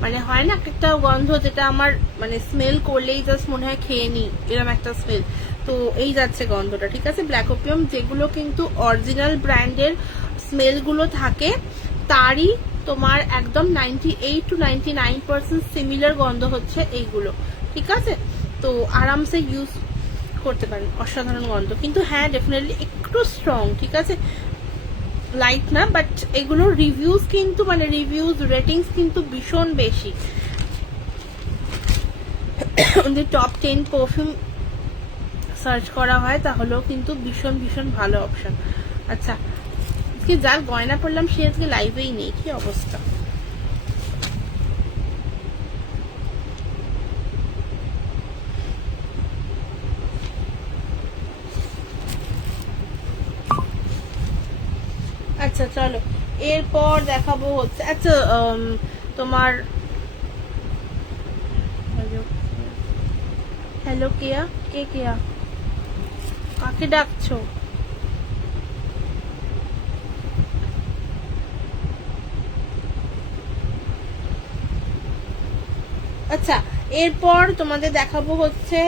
মানে হয় না একটা গন্ধ যেটা আমার মানে স্মেল করলেই জাস্ট মনে হয় খেয়ে নি, এরকম একটা স্মেল। তো এই যাচ্ছে গন্ধটা, ঠিক আছে। ব্ল্যাক ওপিয়াম, যেগুলো কিন্তু অরিজিনাল ব্র্যান্ডের স্মেলগুলো থাকে, তারই তোমার একদম 98 to 99% সিমিলার গন্ধ হচ্ছে এইগুলো, ঠিক আছে। তো আরামসে ইউজ করতে পারেন, অসাধারণ গন্ধ। কিন্তু হ্যাঁ, ডেফিনেটলি একটু স্ট্রং, ঠিক আছে, লাইট না। বাট এগুলোর রিভিউজ কিন্তু, মানে রিভিউজ রেটিংস কিন্তু ভীষণ বেশি। যদি টপ 10 পারফিউম সার্চ করা হয় তাহলেও কিন্তু ভীষণ ভীষণ ভালো অপশন। আচ্ছা, আজকে যার গয়না পড়লাম সে আজকে লাইভেই নেই, কি অবস্থা। আচ্ছা চলো, এরপর দেখাবো হচ্ছে, আচ্ছা তোমার, হ্যালো কেয়া, কে কেয়া, কাকে ডাকছো? আচ্ছা, এরপর তোমাদের দেখাবো হচ্ছে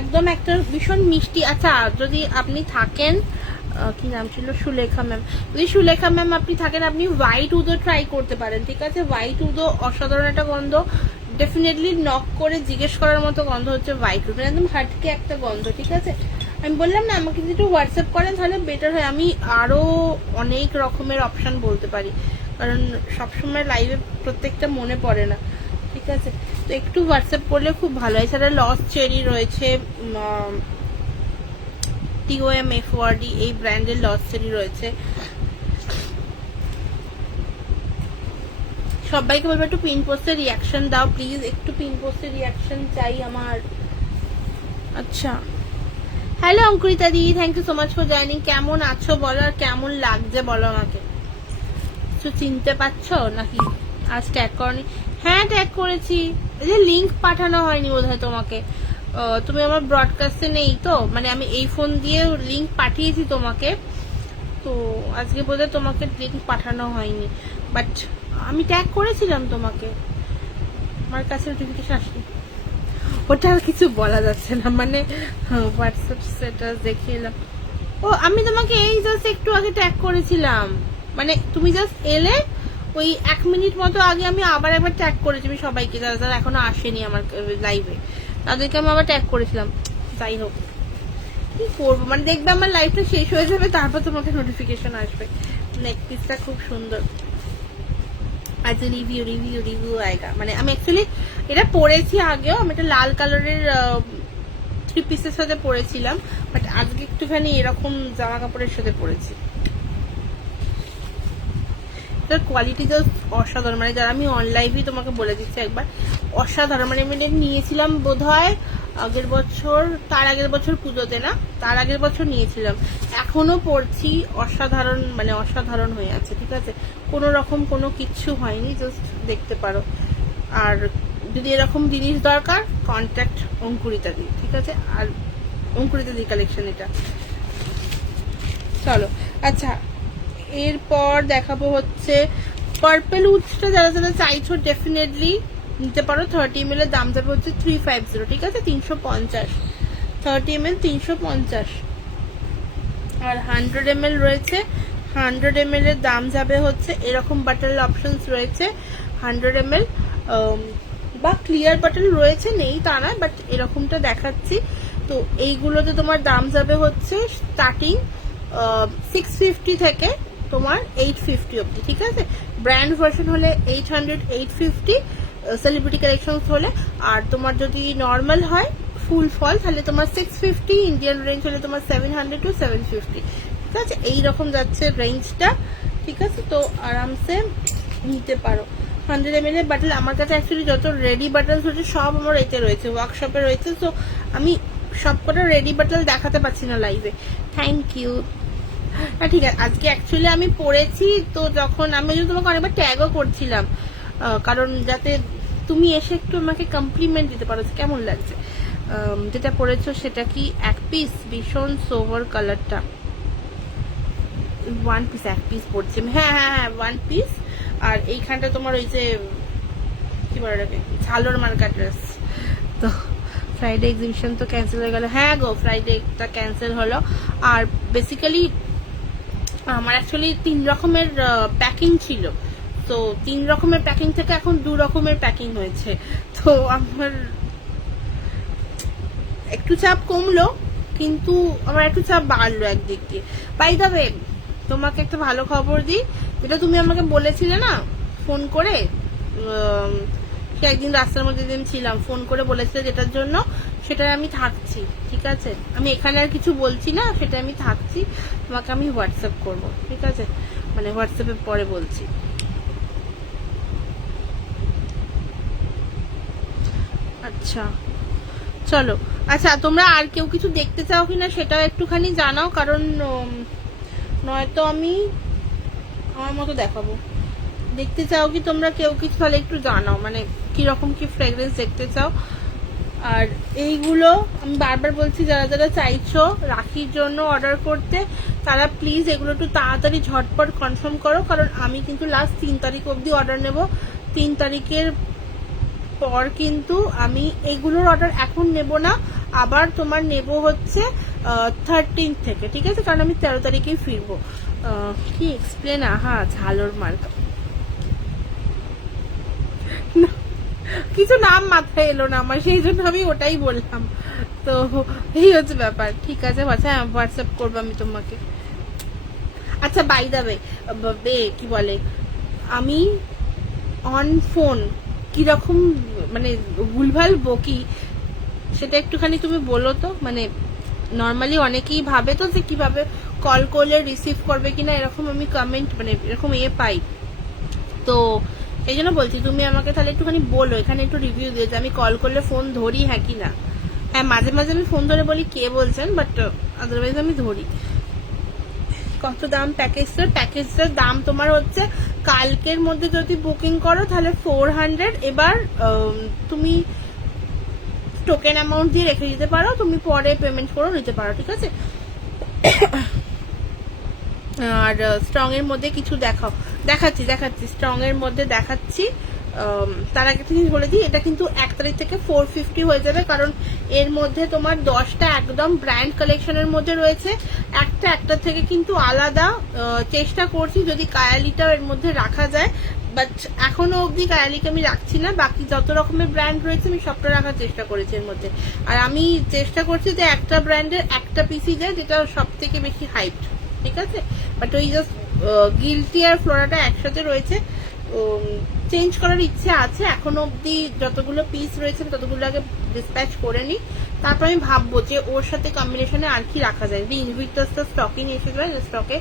একদম একটা ভীষণ মিষ্টি। আচ্ছা, যদি আপনি থাকেন, কি নাম ছিল, সুলেখা ম্যাম, যদি সুলেখা ম্যাম আপনি থাকেন, আপনি হোয়াইট উদো ট্রাই করতে পারেন, ঠিক আছে। হোয়াইট উদো অসাধারণ একটা গন্ধ, ডেফিনেটলি নক করে জিজ্ঞেস করার মতো গন্ধ হচ্ছে হোয়াইট উদো, একদম হাটকে একটা গন্ধ, ঠিক আছে। আমি বললাম না, আমাকে যদি একটু হোয়াটসঅ্যাপ করেন তাহলে বেটার হয়, আমি আরো অনেক রকমের অপশন বলতে পারি, কারণ সবসময় লাইভে প্রত্যেকটা মনে পড়ে না, ঠিক আছে। তো একটু হোয়াটসঅ্যাপ করলে খুব ভালো হয়। এছাড়া লস চেরি রয়েছে, TOMFORD এই ব্র্যান্ডের লস চেরি রয়েছে। সবাইকে বলবো একটু পিন পোস্টে রিয়াকশন দাও প্লিজ, একটু পিন পোস্টে রিয়াকশন চাই আমার। আচ্ছা, hello Ankurita di, thank you so much for joining. কেমন আছো বলো, আর কেমন লাগছে বলো আমাকে। কিছু চিনতে পারছো নাকি? আজ ট্যাগ করনি? হ্যাঁ ট্যাগ করেছি, এই যে লিঙ্ক পাঠানো হয়নি বোধহয় তোমাকে। তুমি আমার ব্রডকাস্টে নেই তো, মানে আমি এই ফোন দিয়ে লিঙ্ক পাঠিয়েছি তোমাকে, তো আজকে বোধহয় তোমাকে লিঙ্ক পাঠানো হয়নি, বাট আমি ট্যাগ করেছিলাম তোমাকে, আমার কাছে নোটিফিকেশন আসেনি, ওটা আর কিছু বলা যাচ্ছে না, মানে হোয়াটসঅ্যাপ স্ট্যাটাস দেখে এলাম। ও আমি তোমাকে এই জাস্ট একটু আগে ট্যাগ করেছিলাম, মানে তুমি জাস্ট এলে ওই 1 মিনিট মতো আগে আমি আবার একবার ট্যাগ করেছি আমি সবাইকে, যারা যারা এখনো আসেনি আমার লাইভে, তাদেরকে আমি আবার ট্যাগ করেছিলাম। যাই হোক, কি করবো, মানে দেখবে আমার লাইফটা শেষ হয়ে যাবে, তারপর তোমাকে নোটিফিকেশন আসবে। নেক পিসটা খুব সুন্দর, আজ রিভিউ রিভিউ রিভিউ আয়েগা। মানে আমি অ্যাকচুয়ালি এটা পরেছি আগেও, আমি একটা লাল কালারের 3 পিসের সাথে পরেছিলাম, বাট আজকে একটুখানি এরকম জামা কাপড়ের সাথে পরেছি। এটার কোয়ালিটি জাস্ট অসাধারণ, মানে যারা আমি অনলাইনই তোমাকে বলে দিচ্ছি একবার, অসাধারণ। মানে আমি নিয়েছিলাম বোধহয় আগের বছর, তার আগের বছর পুজোতে, না তার আগের বছর নিয়েছিলাম, এখনো পরছি, অসাধারণ, মানে অসাধারণ হয়ে আছে, ঠিক আছে, কোনো রকম কোনো কিচ্ছু হয়নি, জাস্ট দেখতে পারো। আর যদি এরকম জিনিস দরকার কন্ট্যাক্ট অঙ্কুরিতা দি, ঠিক আছে, আর অঙ্কুরিতা দি কালেকশন এটা। চলো আচ্ছা, এরপর দেখাবো হচ্ছে পার্পল উডসটা, যারা যারা চাইছো ডেফিনেটলি নিতে পারো। 30 ml এর দাম যাবে হচ্ছে 350, ঠিক আছে, 350, 30 ml 350। আর 100 ml রয়েছে, 100 ml এর দাম যাবে হচ্ছে, এরকম বাটল অপশনস রয়েছে 100 ml, বা ক্লিয়ার বাটল রয়েছে, নেই তা নয়, বাট এরকমটা দেখাচ্ছি। তো এইগুলোতে তোমার দাম যাবে হচ্ছে স্টার্টিং 650 থেকে তোমার 850 অব্দি, ঠিক আছে। ব্র্যান্ড ভার্সন হলে 800 850, সেলিব্রিটি কালেকশনস হলে। আর তোমার যদি নর্মাল হয় ফুল ফল তাহলে তোমার 650, ইন্ডিয়ান রেঞ্জ হলে তোমার 700 to 750, ঠিক আছে, এইরকম যাচ্ছে রেঞ্জটা, ঠিক আছে। তো আরামসে নিতে পারো। 100 ml এর বাটল আমার কাছে অ্যাকচুয়ালি যত রেডি বাটলস হচ্ছে সব আমার এতে রয়েছে, ওয়ার্কশপে রয়েছে, তো আমি সবকটা রেডি বাটল দেখাতে পারছি না লাইভে। Thank you. হ্যাঁ ঠিক আছে, আজকে অ্যাকচুয়ালি আমি পড়েছি, তো যখন আমি তোমাকে অনেকবার ট্যাগও করছিলাম, কারণ যাতে তুমি এসে একটু আমাকে কমপ্লিমেন্ট দিতে পারো কেমন লাগছে। যেটা পড়েছো সেটা কি এক পিস, ভীষণ সোভার কালারটা, 1 পিস, এক পিস পড়ছি, হ্যাঁ হ্যাঁ হ্যাঁ 1 পিস। আর এইখানটা তোমার ওই যে কি বলে ওটাকে, ঝালোর মার্কা ড্রেস। তো ফ্রাইডে এক্সিবিশন তো ক্যান্সেল হয়ে গেল, হ্যাঁ গো ফ্রাইডেটা ক্যান্সেল হলো। আর বেসিক্যালি আমার অ্যাকচুয়ালি 3 রকমের প্যাকিং ছিল, তো 3 রকমের প্যাকিং থেকে এখন 2 রকমের প্যাকিং হয়েছে, তো আমার একটু চাপ কমলো, কিন্তু আমার একটু চাপ বাড়লো একদিক দিয়ে। বাই দ্য ওয়ে, তোমাকে একটা ভালো খবর দিই, যেটা তুমি আমাকে বলেছিলে না ফোন করে, সে একদিন রাস্তার মধ্যে দিন ছিলাম, ফোন করে বলেছিলে যেটার জন্য, সেটা আমি থাকছি, ঠিক আছে, আমি এখানে আর কিছু বলছি না, সেটা আমি থাকছি, তোমাকে আমি হোয়াটসঅ্যাপ করবো, ঠিক আছে, মানে হোয়াটসঅ্যাপে পরে বলছি। আচ্ছা চলো, আচ্ছা তোমরা আর কেউ কিছু দেখতে চাও কিনা সেটাও একটুখানি জানাও, কারণ নয়তো আমি আমার মতো দেখাবো। দেখতে চাও কি তোমরা কেউ কিছু, তাহলে একটু জানাও, মানে কিরকম কি ফ্রেগরেন্স দেখতে চাও। আর এইগুলো আমি বারবার বলছি, যারা যারা চাইছো রাখির জন্য অর্ডার করতে, তারা প্লিজ এগুলো একটু তাড়াতাড়ি ঝটপট কনফার্ম করো, কারণ আমি কিন্তু লাস্ট 3 তারিখ অবধি অর্ডার নেব। 3 তারিখের পর কিন্তু আমি এগুলোর অর্ডার এখন নেব না, আবার তোমার নেব হচ্ছে 13 থেকে, ঠিক আছে, কারণ আমি 13 তারিখেই ফিরবো। কি এক্সপ্লেন, আহা ঝালোর মার্কা, কিছু নাম মাথায় এলো না আমার, সেই জন্য আমি ওটাই বললাম। তো এই হচ্ছে ব্যাপার, ঠিক আছে, হ্যাঁ হোয়াটসঅ্যাপ করবো আমি তোমাকে। আচ্ছা বাই দা ওয়ে, কি বলে, আমি অন ফোন কিরকম মানে ভুলভাল বকি, সেটা একটুখানি তুমি বলো তো। মানে নর্মালি অনেকেই ভাবে তো যে কিভাবে কল করলে রিসিভ করবে কিনা, এরকম আমি কমেন্ট, মানে এরকম পাই, তো এই জন্য বলছি তুমি আমাকে তাহলে একটুখানি বলো, এখানে একটু রিভিউ দিও যে আমি কল করলে ফোন ধরি হ্যাঁ কি না। হ্যাঁ মাঝে মাঝে আমি ফোন ধরে বলি কে বলছেন, বাট আদারওয়াইজ আমি ধরি। কত দাম প্যাকেজটার? প্যাকেজটার দাম তোমার হচ্ছে কালকের মধ্যে যদি বুকিং করো তাহলে 400, এবার তুমি টোকেন অ্যামাউন্ট দিয়ে রেখে দিতে পারো, তুমি পরে পেমেন্ট করে নিতে পারো, ঠিক আছে। আর স্ট্রং এর মধ্যে কিছু দেখাচ্ছি স্ট্রং এর মধ্যে দেখাচ্ছি, তার আগে থেকে বলে দিই, এটা কিন্তু 1 তারিখ থেকে 450 হয়ে যাবে, কারণ এর মধ্যে তোমার 10টা একদম ব্র্যান্ড কালেকশনের মধ্যে রয়েছে, একটা থেকে কিন্তু আলাদা। চেষ্টা করছি যদি কায়ালিটাও এর মধ্যে রাখা যায়, বাট এখনো অবধি কায়ালিকে আমি রাখছি না। বাকি যত রকমের ব্র্যান্ড রয়েছে আমি সবটা রাখার চেষ্টা করেছি এর মধ্যে। আর আমি চেষ্টা করছি যে একটা ব্র্যান্ডের একটা পিসই যায়, যেটা সব থেকে বেশি হাইট, ঠিক আছে। বাট ওই জাস্ট গিলটি আর ফ্লোরাটা একসাথে রয়েছে, চেঞ্জ করার ইচ্ছে আছে। এখনো অবধি যতগুলো পিস রয়েছে ততগুলো আগে ডিসপ্যাচ করে নিই, তারপর আমি ভাববো যে ওর সাথে কম্বিনেশনে আর কি রাখা যায়। যদি ইনভিক্টাসটা স্টকিং এসে যায় স্টকে,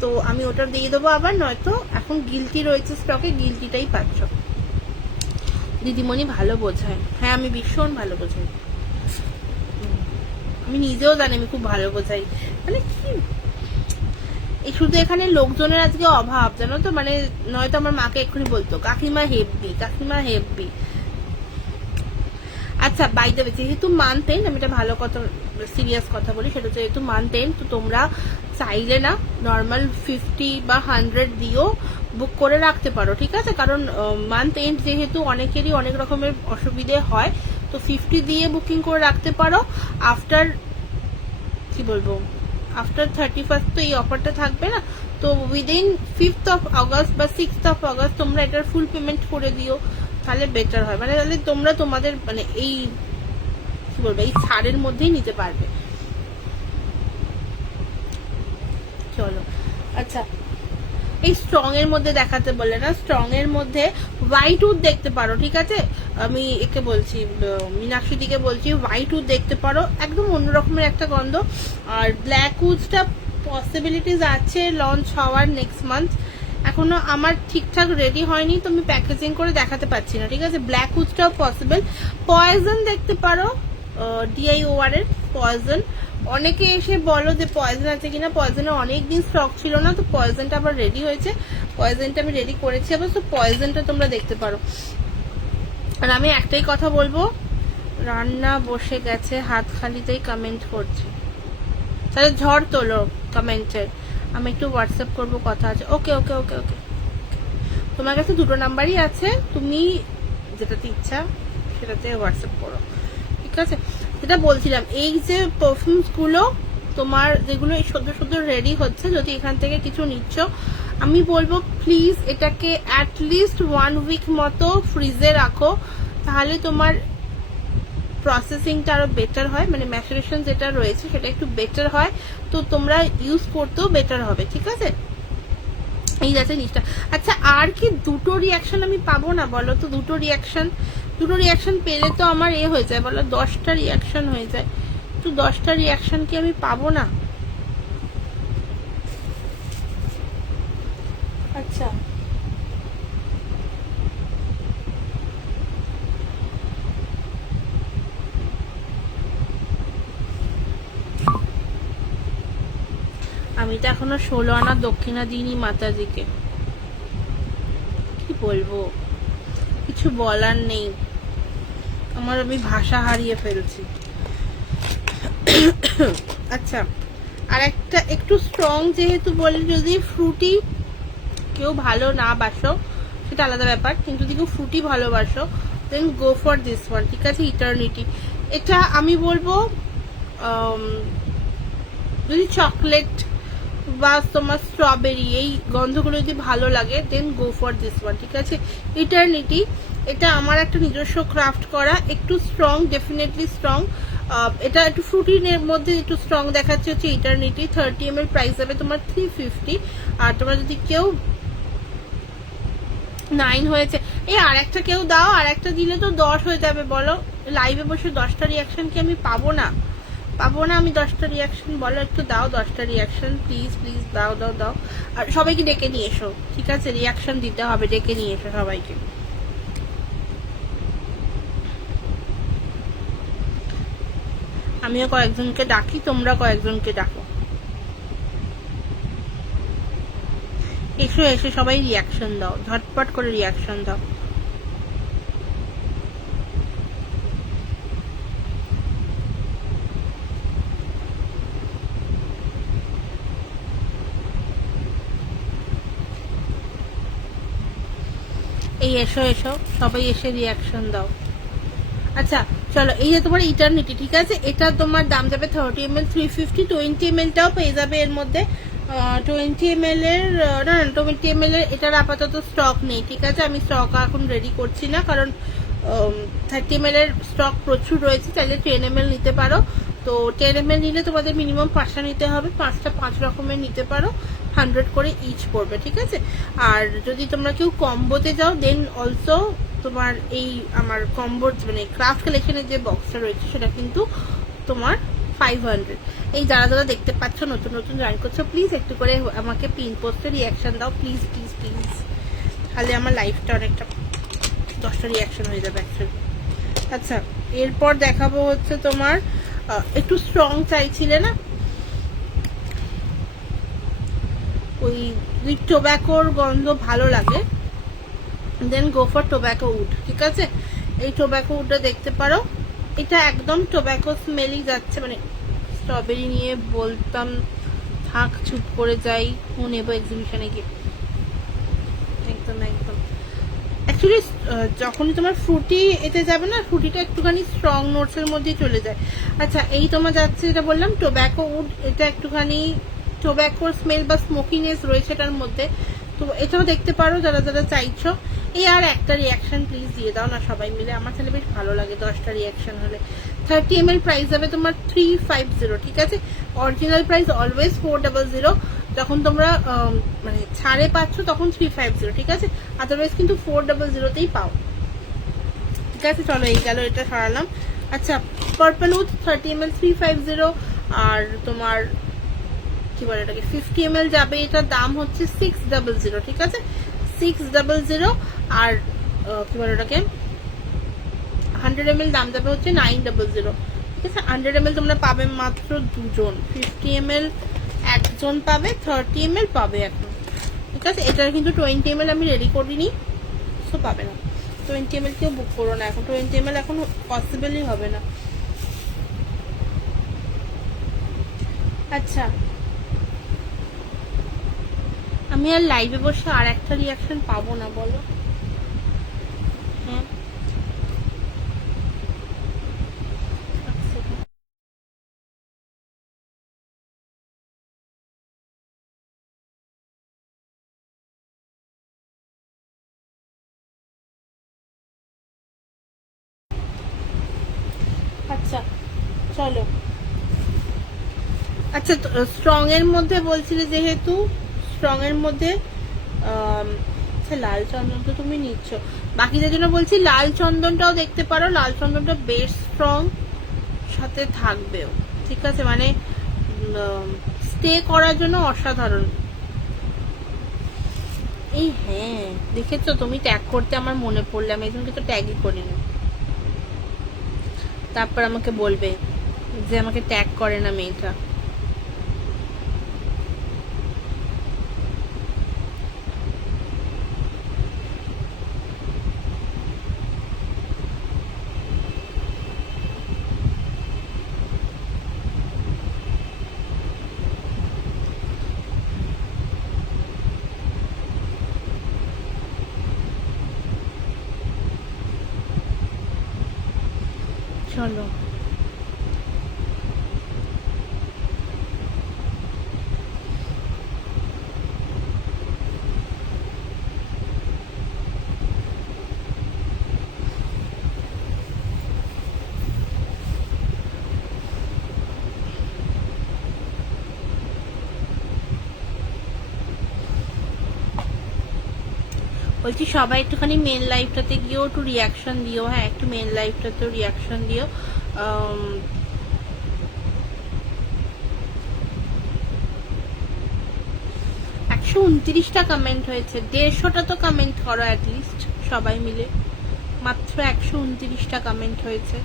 তো আমি ওটা দিয়ে দেবো আবার, নয়তো এখন গিলটি রয়েছে স্টকে, গিলটিটাই পাচ্ছ। দিদিমণি ভালো বোঝায়, হ্যাঁ আমি ভীষণ ভালো বোঝাই, আমি নিজেও জানি আমি খুব ভালো বোঝাই। মানে কি শুধু এখানে লোকজনের আজকে অভাব, জানো তো, মানে নয়তো আমার মাকে এক্ষুনি বলতো কাকিমা হেব্বি, কাকিমা হেব্বি। আচ্ছা বাই দ্য ওয়ে, যেহেতু মানতেন, আমি এটা ভালো কথা সিরিয়াস কথা বলি, সেটা যেহেতু মানতেন, তো তোমরা চাইলে না নর্মাল 50 বা 100 দিয়েও বুক করে রাখতে পারো, ঠিক আছে। কারণ মানতেন যেহেতু অনেকেরই অনেক রকমের অসুবিধে হয়, তো 50 দিয়ে বুকিং করে রাখতে পারো। আফটার কি বলবো, আফটার 31st তো এই অফারটা থাকবে না, তো উইদিন 5th অফ আগস্ট বা 6th অফ আগস্ট তোমরা এটার ফুল পেমেন্ট করে দিও, তাহলে বেটার হয়। মানে তাহলে তোমরা তোমাদের মানে এই কি বলবো এই ছাড়ের মধ্যেই নিতে পারবে। চলো আচ্ছা, এই স্ট্রং এর মধ্যে দেখাতে বললে না, স্ট্রং এর মধ্যে হোয়াইট উড দেখতে পারো, ঠিক আছে। আমি একে বলছি, মীনাক্ষী দিকে বলছি, হোয়াইট উড দেখতে পারো, একদম অন্যরকমের একটা গন্ধ। আর ব্ল্যাক উডসটা পসিবিলিটিস আছে লঞ্চ হওয়ার নেক্সট মান্থ, এখনো আমার ঠিকঠাক রেডি হয়নি, তো আমি প্যাকেজিং করে দেখাতে পারছি না, ঠিক আছে। Black উডসটাও possible. পয়জন দেখতে পারো, DIOR এর পয়জন। অনেকে এসে বলো যে পয়জন আছে কিনা, পয়জনের অনেকদিন স্টক ছিল না, তো পয়জনটা আবার রেডি হয়েছে, পয়জনটা আমি রেডি করেছি আবার, তো পয়জনটা তোমরা দেখতে পারো। আর আমি একটাই কথা বলবো, রান্না বসে গেছে, হাত খালিতেই কমেন্ট করছে, তাহলে ঝড় তোলো কমেন্টের, আমি একটু হোয়াটসঅ্যাপ করবো, কথা আছে। ওকে ওকে ওকে ওকে, তোমার কাছে দুটো নাম্বারই আছে, তুমি যেটাতে ইচ্ছা সেটাতে হোয়াটসঅ্যাপ করো, ঠিক আছে। যেটা বলছিলাম, এই যে পারফিউমস গুলো তোমার যেগুলো সদ্য রেডি হচ্ছে, যদি এখান থেকে কিছু নিচ্ছ, আমি বলবো প্লিজ এটাকে অ্যাটলিস্ট 1 উইক মতো ফ্রিজে রাখো, তাহলে তোমার প্রসেসিংটা আরো বেটার হয়, মানে ম্যাচুরেশন যেটা রয়েছে সেটা একটু বেটার হয়, তো তোমরা ইউজ করতেও বেটার হবে, ঠিক আছে। এই যাচ্ছে জিনিসটা। আচ্ছা আর কি দুটো রিয়াকশন আমি পাবো না বলো তো? দুটো রিয়াকশন পেলে তো আমার হয়ে যায় বলো, 10টা রিয়াকশন হয়ে যায়, তো 10টা রিয়াকশন কি আমি পাবো না? আচ্ছা আমি তো এখনো 16 আনা দক্ষিণা দিইনি মাতাজিকে, কি বলবো, কিছু বলার নেই আমার, আমি ভাষা হারিয়ে ফেলছি। আচ্ছা আর একটা একটু স্ট্রং, যেহেতু বলি যদি ফ্রুটি কেউ ভালো না বাসো সেটা আলাদা ব্যাপার, কিন্তু যদি কেউ ফ্রুটি ভালোবাসো দেন গো ফর দিস ওয়ান, ঠিক আছে। ইটার্নিটি, এটা আমি বলবো যদি চকলেট বা তোমার স্ট্রবেরি এই গন্ধগুলো যদি ভালো লাগে দেন গো ফর দিস ওয়ান, ঠিক আছে। ইটার্নিটি, এটা আমার একটা নিজস্ব ক্রাফট করা, একটু স্ট্রং, ডেফিনেটলি স্ট্রং। এটা একটু ফ্রুটির মধ্যে একটু স্ট্রং দেখাচ্ছে হচ্ছে ইটার্নিটি। 30 ml প্রাইস হবে তোমার 350। আর তোমরা যদি কেউ 9 হয়েছে, এই আর একটা কেউ দাও, আর একটা দিলে তো 10 হয়ে যাবে বলো। লাইভে বসে 10টা রিয়াকশন কি আমি পাবো না? আমি 10টা রিয়াকশন, বলো একটু দাও 10টা রিয়াকশন, প্লিজ প্লিজ দাও দাও দাও। আর সবাইকে ডেকে নিয়ে এসো, ঠিক আছে, রিয়াকশন দিতে হবে, ডেকে নিয়ে এসো সবাইকে। আমিও কয়েকজনকে ডাকি, তোমরা কয়েকজনকে ডাকো, এসো এসে সবাই রিয়াকশন দাও, ঝটপট করে রিয়াকশন দাও। এই এসো এসো, সবাই এসে রিয়াকশন দাও। আচ্ছা চলো, এই যে তোমার ইটারনিটি, ঠিক আছে, এটা তোমার দাম যাবে 30 ml 350, 20 ml-টাও পেয়ে যাবে এর মধ্যে। 20 ml এর না, 20 ml এর এটার আপাতত স্টক নেই, ঠিক আছে, আমি স্টক এখন রেডি করছি না, কারণ 30 ml এর স্টক প্রচুর রয়েছে, চাইলে 10 ml নিতে পারো। তো 10 ml নিলে তোমাদের মিনিমাম 5টা নিতে হবে, 5টা 5 রকমের নিতে পারো, 100 করে ইচ পড়বে, ঠিক আছে। আর যদি তোমরা কেউ কম্বোতে যাও দেন অলসো তোমার এই আমার কম্বোর মানে ক্রাফট কালেকশনের যে বক্সটা রয়েছে সেটা কিন্তু তোমার 500। এই যারা যারা দেখতে পাচ্ছ নতুন নতুন জয়েন করছো, প্লিজ একটু করে আমাকে পিন পোস্টে রিয়াকশন দাও, প্লিজ প্লিজ প্লিজ, তাহলে আমার লাইফটা অনেকটা 10টা রিয়াকশন হয়ে যাবে অ্যাকচুয়ালি। আচ্ছা এরপর দেখাবো হচ্ছে তোমার একটু স্ট্রং চাইছিলে না, ওই টোব্যাকোর গন্ধ ভালো লাগে, দেন গো ফর টোব্যাকো উড, ঠিক আছে। এই টোব্যাকো উডটা দেখতে পারো, এটা একদম টোব্যাকো স্মেলই যাচ্ছে, মানে স্ট্রবেরি নিয়ে বলতাম থাক চুপ করে যাই, ও নেবো এক্সিবিশনে গিয়ে, একদম একদম। অ্যাকচুয়ালি যখনই তোমার ফ্রুটি এতে যাবে না, ফ্রুটিটা একটুখানি স্ট্রং নোটসের মধ্যেই চলে যায়। আচ্ছা এই তোমার যাচ্ছে যেটা বললাম টোব্যাকো উড, এটা একটুখানি টোব্যাকোর স্মেল বা স্মোকিনেস রয়েছে এটার মধ্যে, তো এটাও দেখতে পারো যারা যারা চাইছো। এই আর একটা রিয়াকশন প্লিজ দিয়ে দাও না সবাই মিলে, আমার ছেলে বেশ ভালো লাগে 10টা রিয়াকশন হলে। 30 ml প্রাইস যাবে তোমার 350, ঠিক আছে। অরিজিনাল প্রাইস অলওয়েজ 400, যখন তোমরা মানে ছাড়ে পাচ্ছ তখন 350, ঠিক আছে, আদারওয়াইজ কিন্তু 400তেই পাও, ঠিক আছে। চলো এই গেল, এটা সরালাম। আচ্ছা পার্পল উড 30 ml 350, আর তোমার কি বলে এটাকে 50 ml যাবে, এটার দাম হচ্ছে 600, ঠিক আছে, 600। আর কি বলে ওটাকে 100 ml দাম যাবে হচ্ছে 900, ঠিক আছে। 100 ml তোমরা পাবে মাত্র দুজন, 50 ml একজন পাবে, 30 ml পাবে এখন, ঠিক আছে। এটার কিন্তু 20 ml আমি রেডি করিনি, সো পাবে না। 20 ml কেউ বুক করো না এখন, 20 ml এখন পসিবলই হবে না। আচ্ছা আমি আর লাইভে বসে আর একটা রিয়াকশন পাবো না বলো, হ্যাঁ। আচ্ছা চলো, আচ্ছা স্ট্রং এর মধ্যে বলছিলে যেহেতু স্ট্রং এর মধ্যে আচ্ছা লাল চন্দন তো তুমি নিচ্ছ, বাকিদের জন্য বলছি লাল চন্দনটাও দেখতে পারো, লাল চন্দনটা বেশ স্ট্রং সাথে থাকবেও, ঠিক আছে, মানে স্টে করার জন্য অসাধারণ। এই হ্যাঁ দেখেছো তুমি ট্যাগ করতে আমার মনে পড়লে, আমি একজনকে তো ট্যাগই করিনি, তারপর আমাকে বলবে যে আমাকে ট্যাগ করে না মেয়েটা। চলো বলছি সবাই একটুখানি মেন লাইভটাতে গিয়েও একটু রিয়াকশন দিও, হ্যাঁ একটু মেন লাইভটাতেও রিয়াকশন দিও। 129টা কমেন্ট হয়েছে, 150টা তো কমেন্ট করো অ্যাটলিস্ট সবাই মিলে, মাত্র 129টা কমেন্ট হয়েছে।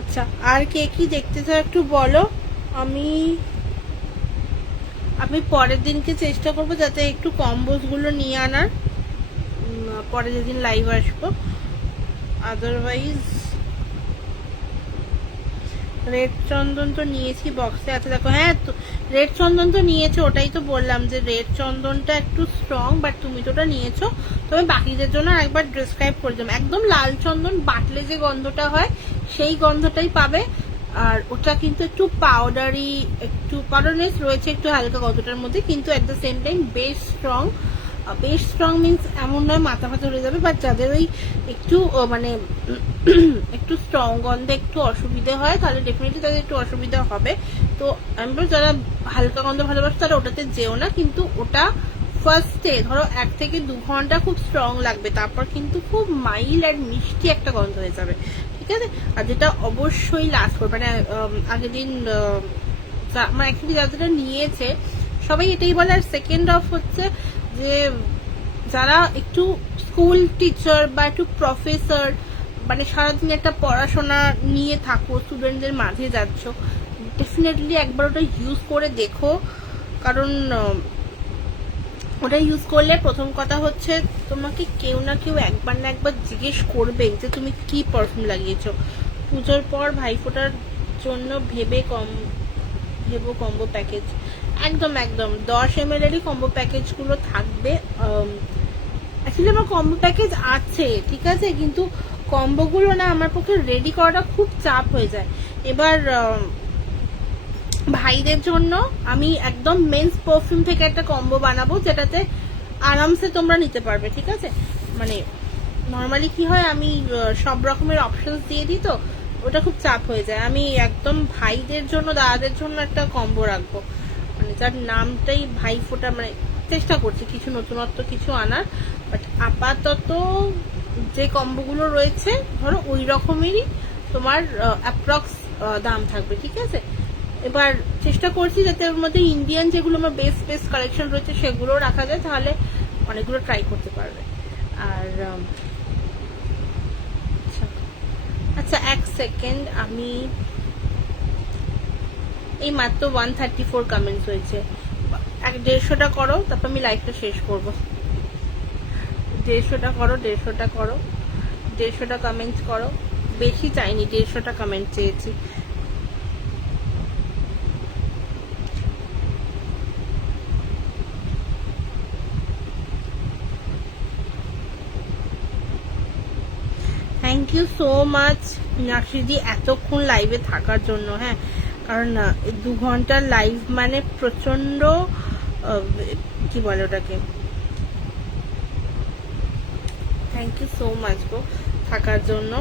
আচ্ছা আর কে কি দেখতে চাও একটু বলো, আমি আমি পরের দিনকে চেষ্টা করবো যাতে একটু কম্বোজ গুলো নিয়ে আনার, পরে যেদিন লাইভ আসবো, আদারওয়াইজ রেড চন্দন তো নিয়েছি বক্সে আছে, দেখো। হ্যাঁ, রেড চন্দন তো নিয়েছো, ওটাই তো বললাম যে রেড চন্দনটা একটু স্ট্রং, বাট তুমি তো ওটা নিয়েছো। তবে বাকিদের জন্য একবার ডেসক্রাইব করে দিলাম, একদম লাল চন্দন বাটলে যে গন্ধটা হয় সেই গন্ধটাই পাবে। আর ওটা কিন্তু একটু পাউডারি, একটু পাউডারনেস রয়েছে একটু হালকা গন্ধটার মধ্যে, কিন্তু এট দ্য সেম টাইম বেশ স্ট্রং। বেশ স্ট্রং মিনস এমন নয় মাথা ফাথা উড়ে যাবে, বাট যাদের ওই একটু মানে একটু স্ট্রং গন্ধে একটু অসুবিধে হয় তাহলে ডেফিনেটলি তাদের একটু অসুবিধা হবে। তো আমি বলবো যারা হালকা গন্ধ ভালোবাসে তারা ওটাতে যেও না, কিন্তু ওটা ফার্স্টে ধরো 1 থেকে 2 ঘন্টা খুব স্ট্রং লাগবে, তারপর কিন্তু খুব মাইল্ড আর মিষ্টি একটা গন্ধ হয়ে যাবে, ঠিক আছে। আর যেটা অবশ্যই লাস্ট করবে, মানে আগের দিন মানে অ্যাকচুয়ালি যারা নিয়েছে সবাই এটাই বলে। আর সেকেন্ড অফ হচ্ছে যে যারা একটু স্কুল টিচার বা একটু প্রফেসর, মানে সারাদিন একটা পড়াশোনা নিয়ে থাকো, স্টুডেন্টদের মাঝে যাচ্ছ, ডেফিনেটলি একবার ওটা ইউজ করে দেখো। কারণ ওটা ইউজ করলে প্রথম কথা হচ্ছে তোমাকে কেউ না কেউ একবার না একবার জিজ্ঞেস করবে যে তুমি কি পারফিউম লাগিয়েছো। পুজোর পর ভাইফোঁটার জন্য ভেবো কম্বো প্যাকেজ, একদম একদম 10 ml এরই কম্বো প্যাকেজগুলো থাকবে। অ্যাকচুয়ালি আমার কম্বো প্যাকেজ আছে, ঠিক আছে, কিন্তু কম্বোগুলো না আমার পক্ষে রেডি করাটা খুব চাপ হয়ে যায়। এবার ভাইদের জন্য আমি একদম মেন্স পারফিউম থেকে একটা কম্বো বানাবো যেটাতে আরামসে তোমরা নিতে পারবে, ঠিক আছে। মানে নর্মালি কি হয় আমি সব রকমের অপশনস দিয়ে দিই, তো ওটা খুব চাপ হয়ে যায়। আমি একদম ভাইদের জন্য দাদাদের জন্য একটা কম্বো রাখবো, মানে যার নামটাই ভাইফোঁটা, মানে চেষ্টা করছি কিছু নতুনত্ব কিছু আনার। বাট আপাতত যে কম্বোগুলো রয়েছে ধরো ওই রকমেরই তোমার অ্যাপ্রক্স দাম থাকবে, ঠিক আছে। এবার চেষ্টা করছি যাতে ওর মধ্যে ইন্ডিয়ান যেগুলো আমার বেস্ট বেস্ট কালেকশন রয়েছে সেগুলো রাখা যায়, তাহলে অনেকগুলো ট্রাই করতে পারবে। আর আচ্ছা 1 সেকেন্ড, আমি এই মাত্র 134 কমেন্টস হয়েছে, 150টা করো তারপর আমি লাইভটা শেষ করবো। 150টা করো, 150টা করো, 150টা কমেন্টস করো, বেশি চাইনি, 150টা কমেন্ট চেয়েছি। থ্যাংক ইউ সো মাচ মীনাক্ষীদি এতক্ষণ লাইভে থাকার জন্য। হ্যাঁ, কারণ 2 ঘন্টার লাইভ মানে প্রচন্ড কি বলে ওটাকে, থ্যাংক ইউ সো মাচ গো থাকার জন্য।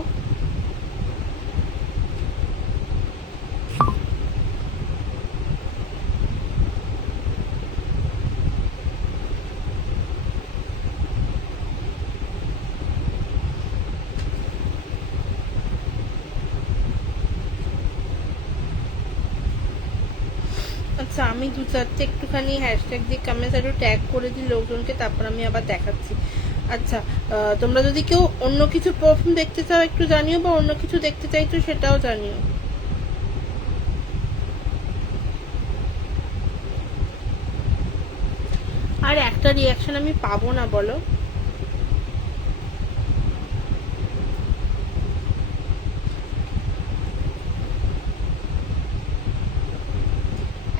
আচ্ছা আমি 2-4টে একটুখানি হ্যাশট্যাগ দিয়ে কমেন্টস একটু ট্যাগ করে দিই লোকজনকে, তারপর আমি আবার দেখাচ্ছি। আচ্ছা তোমরা যদি কেউ অন্য কিছু পারফিউম দেখতে চাও একটু জানিও, বা অন্য কিছু দেখতে চাইছো সেটাও জানিও। আর একটা রিয়াকশন আমি পাবো না বলো?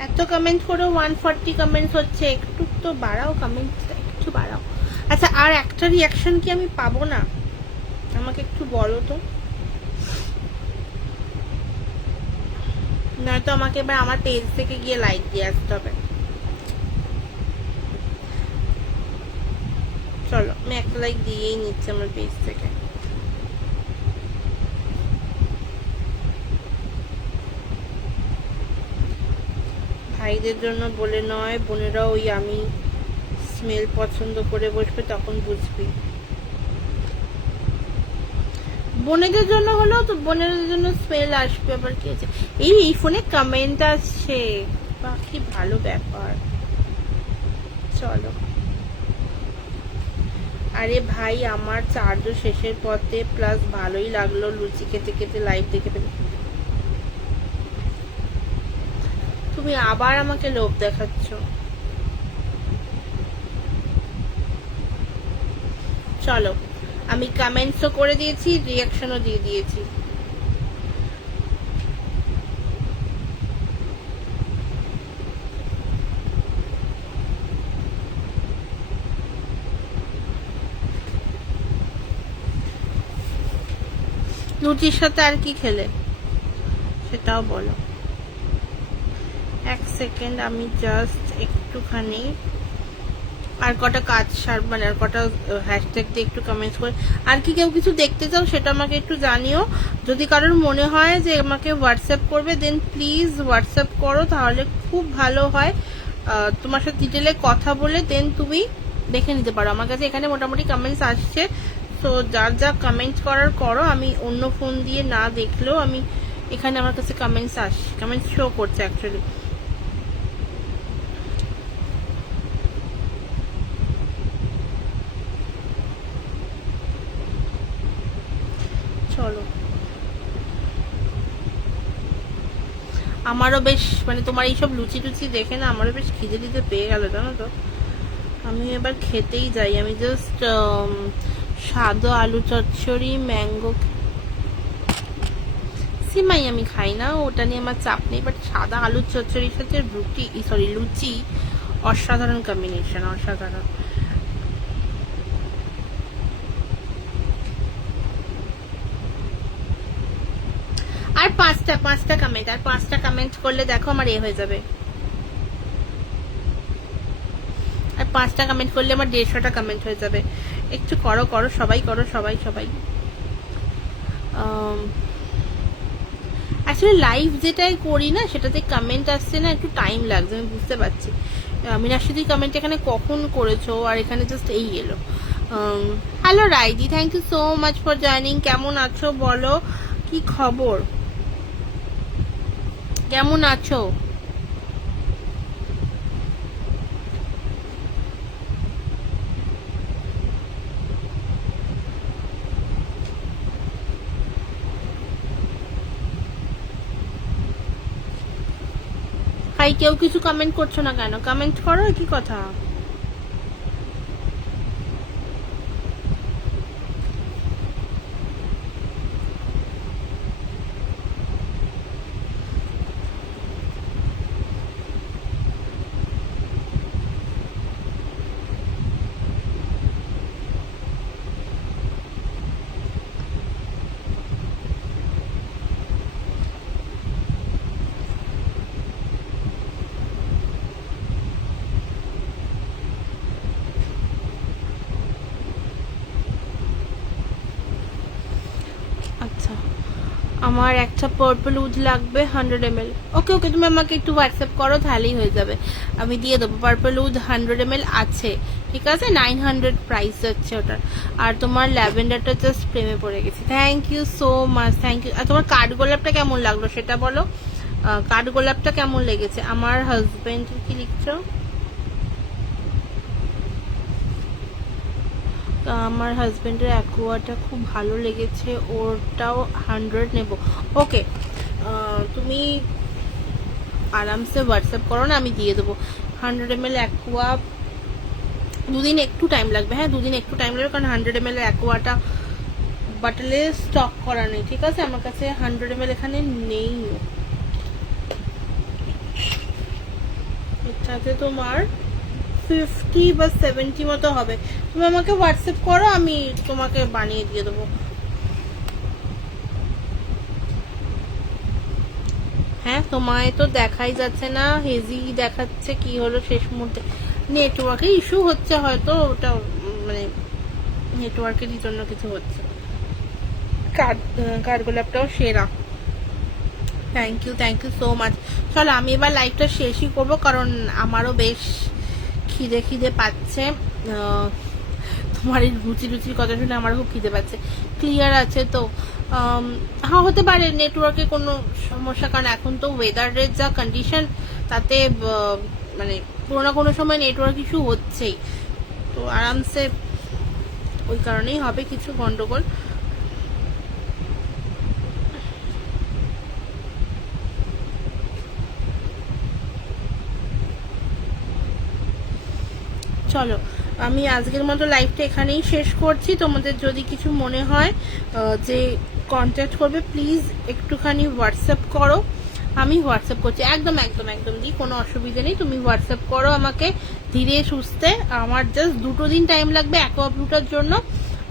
এত কমেন্ট করে 140 কমেন্টস হচ্ছে, একটু তো বাড়াও কমেন্টটা, একটু বাড়াও। আচ্ছা আর একটা রিয়াকশন কি আমি পাবো না? আমাকে একটু বলো তো, নয়তো আমাকে এবার আমার পেজ থেকে গিয়ে লাইক দিয়ে আসতে হবে। চলো আমি একটা লাইক দিয়েই নিচ্ছি আমার পেজ থেকে। ভাইদের জন্য বলে নয়, বোনেরা ওই আমি স্মেল পছন্দ করে বসবে তখন বুঝবি। বোনেদের জন্য হলেও তো বোনেদের জন্য স্মেল আসবে, আবার কি আছে। এই ফোনে কমেন্ট আসছে, বাহ কি ভালো ব্যাপার। চলো আরে ভাই আমার চার্জও শেষের পথে, প্লাস ভালোই লাগলো লুচি খেতে খেতে লাইভ দেখে। তুমি আবার আমাকে লোভ দেখাচ্ছ। চলো আমি কমেন্টসও করে দিয়েছি, রিয়াকশনও দিয়ে দিয়েছি। লুচির সাথে আর কি খেলে সেটাও বলো। এক সেকেন্ড, আমি জাস্ট একটুখানি আর কটা কাজ সার, মানে আর কটা হ্যাশট্যাগ দিয়ে একটু কমেন্টস করে। আর কি কেউ কিছু দেখতে চাও সেটা আমাকে একটু জানিও। যদি কারোর মনে হয় যে আমাকে হোয়াটসঅ্যাপ করবে, দেন প্লিজ হোয়াটসঅ্যাপ করো, তাহলে খুব ভালো হয়। তোমার সাথে ডিটেলে কথা বলে দেন তুমি দেখে নিতে পারো। আমার কাছে এখানে মোটামুটি কমেন্টস আসছে, তো যার যা কমেন্ট করার করো। আমি অন্য ফোন দিয়ে না দেখলেও আমি এখানে আমার কাছে কমেন্টস শো করছে অ্যাকচুয়ালি। চলো, আমারও বেশ, মানে তোমার এইসব লুচি টুচি দেখে না আমারও বেশ খিদে দিতে পেয়ে গেল, জানো তো। আমি এবার খেতেই যাই। আমি জাস্ট সাদা আলু চচ্চড়ি, ম্যাঙ্গো সিমাই আমি খাই না, ওটা নিয়ে আমার চাপ নেই, বাট সাদা আলুর চচ্চড়ির সাথে লুচি অসাধারণ কম্বিনেশন, অসাধারণ। আর পাঁচটা কমেন্ট করলে দেখো আমার হয়ে যাবে। আর 5টা কমেন্ট করলে আমার 150টা কমেন্ট হয়ে যাবে। একটু করো সবাই করো, সবাই। আসলে লাইভ যেটাই করি না সেটাতে কমেন্ট আসছে না, একটু টাইম লাগছে, আমি বুঝতে পারছি। মিনাশ্রী কমেন্ট এখানে কখন করেছো, আর এখানে জাস্ট এই এলো। হ্যালো রাইদি, thank you so much for joining. কেমন আছো বলো, কি খবর, কেমন আছো? ভাই কেউ কিছু কমেন্ট করছো না কেন? কমেন্ট করো, কি কথা। আচ্ছা, আমার একটা পার্পল উড লাগবে 100 ml। ওকে, তুমি আমাকে একটু হোয়াটসঅ্যাপ করো, তাহলেই হয়ে যাবে, আমি দিয়ে দেবো। পার্পল উড 100 ml আছে, ঠিক আছে, 900 প্রাইস যাচ্ছে ওটার। আর তোমার ল্যাভেন্ডারটা জাস্ট প্রেমে পড়ে গেছি। Thank you so much, thank you. আর তোমার কাঠ গোলাপটা কেমন লাগলো সেটা বলো। কাঠ গোলাপটা কেমন লেগেছে? আমার হাজবেন্ড কি লিখছো? আমার হাজবেন্ডের অ্যাকোয়াটা খুব ভালো লেগেছে, ওটাও 100 নেব। ওকে, তুমি আরামসে হোয়াটসঅ্যাপ করো না, আমি দিয়ে দেবো। 100 ml অ্যাকোয়া, দুদিন একটু টাইম লাগবে। হ্যাঁ, দুদিন একটু টাইম লাগবে, কারণ 100 ml অ্যাকোয়াটা বাটলে স্টক করা নেই, ঠিক আছে, আমার কাছে 100 ml এখানে নেই। এটাতে তোমার 50 বা 70 মতো হবে। তুমি আমাকে হোয়াটসঅ্যাপ করো, আমি তোমাকে বানিয়ে দিয়ে দেবো। হ্যাঁ, তোমায় তো দেখাই যাচ্ছে না, হেজি দেখাচ্ছে। কি হলো শেষ মুহূর্তে? নেটওয়ার্কের ইস্যু হচ্ছে হয়তো, ওটা মানে নেটওয়ার্কের জন্য কিছু হচ্ছে। কার গোলাপটাও সেরা। Thank you so much. চলো, আমি এবার লাইভটা শেষই করবো, কারণ আমারও বেশ খিদে পাচ্ছে। তোমার এই রুচির কথা শুনে আমার খুব খিদে পাচ্ছে। ক্লিয়ার আছে তো? হ্যাঁ, হতে পারে নেটওয়ার্কে কোনো সমস্যা, কারণ এখন তো ওয়েদারের যা কন্ডিশন, তাতে মানে কোনো না কোনো সময় নেটওয়ার্ক ইস্যু হচ্ছেই, তো আরামসে ওই কারণেই হবে কিছু গন্ডগোল। চলো, আমি আজকের মতো লাইভটা এখানেই শেষ করছি। তোমাদের যদি কিছু মনে হয় যে কন্ট্যাক্ট করবে, প্লিজ একটুখানি হোয়াটসঅ্যাপ করো। আমি হোয়াটসঅ্যাপ করছি, একদম দিই, কোনো অসুবিধা নেই। তুমি হোয়াটসঅ্যাপ করো আমাকে ধীরে সুস্থে। আমার জাস্ট 2 দিন টাইম লাগবে অ্যাকোয়া ব্লুটার জন্য।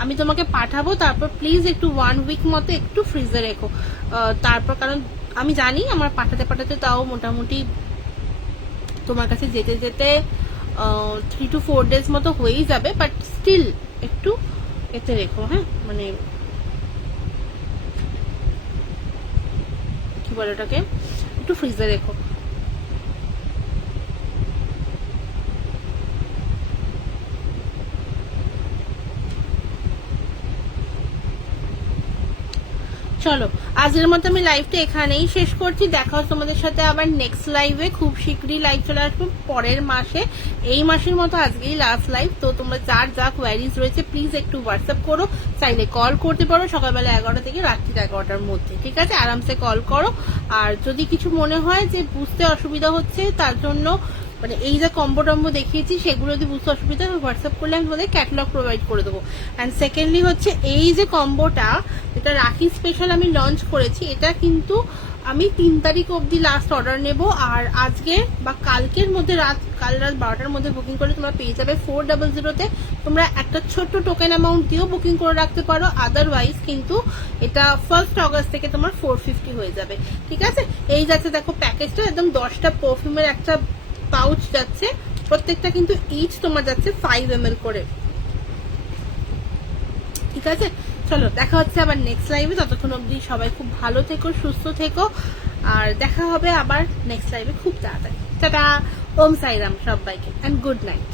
আমি তোমাকে পাঠাবো, তারপর প্লিজ একটু 1 উইক মতো একটু ফ্রিজে রেখো। তারপর কারণ আমি জানি আমার পাঠাতে পাঠাতে তাও মোটামুটি তোমার কাছে যেতে যেতে 3 to 4 days মতো হয়েই যাবে, বাট স্টিল একটু এতে রেখো, হ্যাঁ, মানে কি বলে ওটাকে, একটু ফ্রিজে রেখো। চলো আজকের মতো আমি লাইভটা এখানেই শেষ করছি। দেখা হচ্ছে তোমাদের সাথে আবার নেক্সট লাইভে, খুব শীঘ্রই লাইভ চলে আসবে পরের মাসে। এই মাসের মতো আজকেই লাস্ট লাইভ। তো তোমরা যার যা কোয়ারিজ রয়েছে প্লিজ একটু হোয়াটসঅ্যাপ করো, চাইলে কল করতে পারো সকালবেলা 11টা থেকে রাত্রি 11টার মধ্যে, ঠিক আছে, আরামসে কল করো। আর যদি কিছু মনে হয় যে বুঝতে অসুবিধা হচ্ছে, তার জন্য মানে এই যে কম্বো টম্বো দেখিয়েছি সেগুলো যদি বুঝতে অসুবিধা হয় হোয়াটসঅ্যাপ করলে আমি তোমাদের ক্যাটালগ প্রোভাইড করে দেবো। অ্যান্ড সেকেন্ডলি হচ্ছে এই যে কম্বোটা, এটা রাখি স্পেশাল আমি লঞ্চ করেছি, এটা কিন্তু আমি 3 তারিখ অবধি লাস্ট অর্ডার নেব। আর আজকে বা কালকের মধ্যে কাল রাত 12টার মধ্যে বুকিং করলে তোমরা পেয়ে যাবে 400-তে। তোমরা একটা ছোট্ট টোকেন অ্যামাউন্ট দিয়েও বুকিং করে রাখতে পারো, আদারওয়াইজ কিন্তু এটা 1 আগস্ট থেকে তোমার 450 হয়ে যাবে, ঠিক আছে। এই যাচ্ছে দেখো প্যাকেজটা, একদম 10টা পারফিউমের একটা পাউচ যাচ্ছে, প্রত্যেকটা কিন্তু ইচ তোমার যাচ্ছে 5 ml করে, ঠিক আছে। চলো দেখা হচ্ছে আবার নেক্সট লাইভে, ততক্ষণ অবধি সবাই খুব ভালো থেকো, সুস্থ থেকো, আর দেখা হবে আবার নেক্সট লাইভে খুব তাড়াতাড়ি। টাটা, ওম সাইরাম সবাইকে, এন্ড গুড নাইট।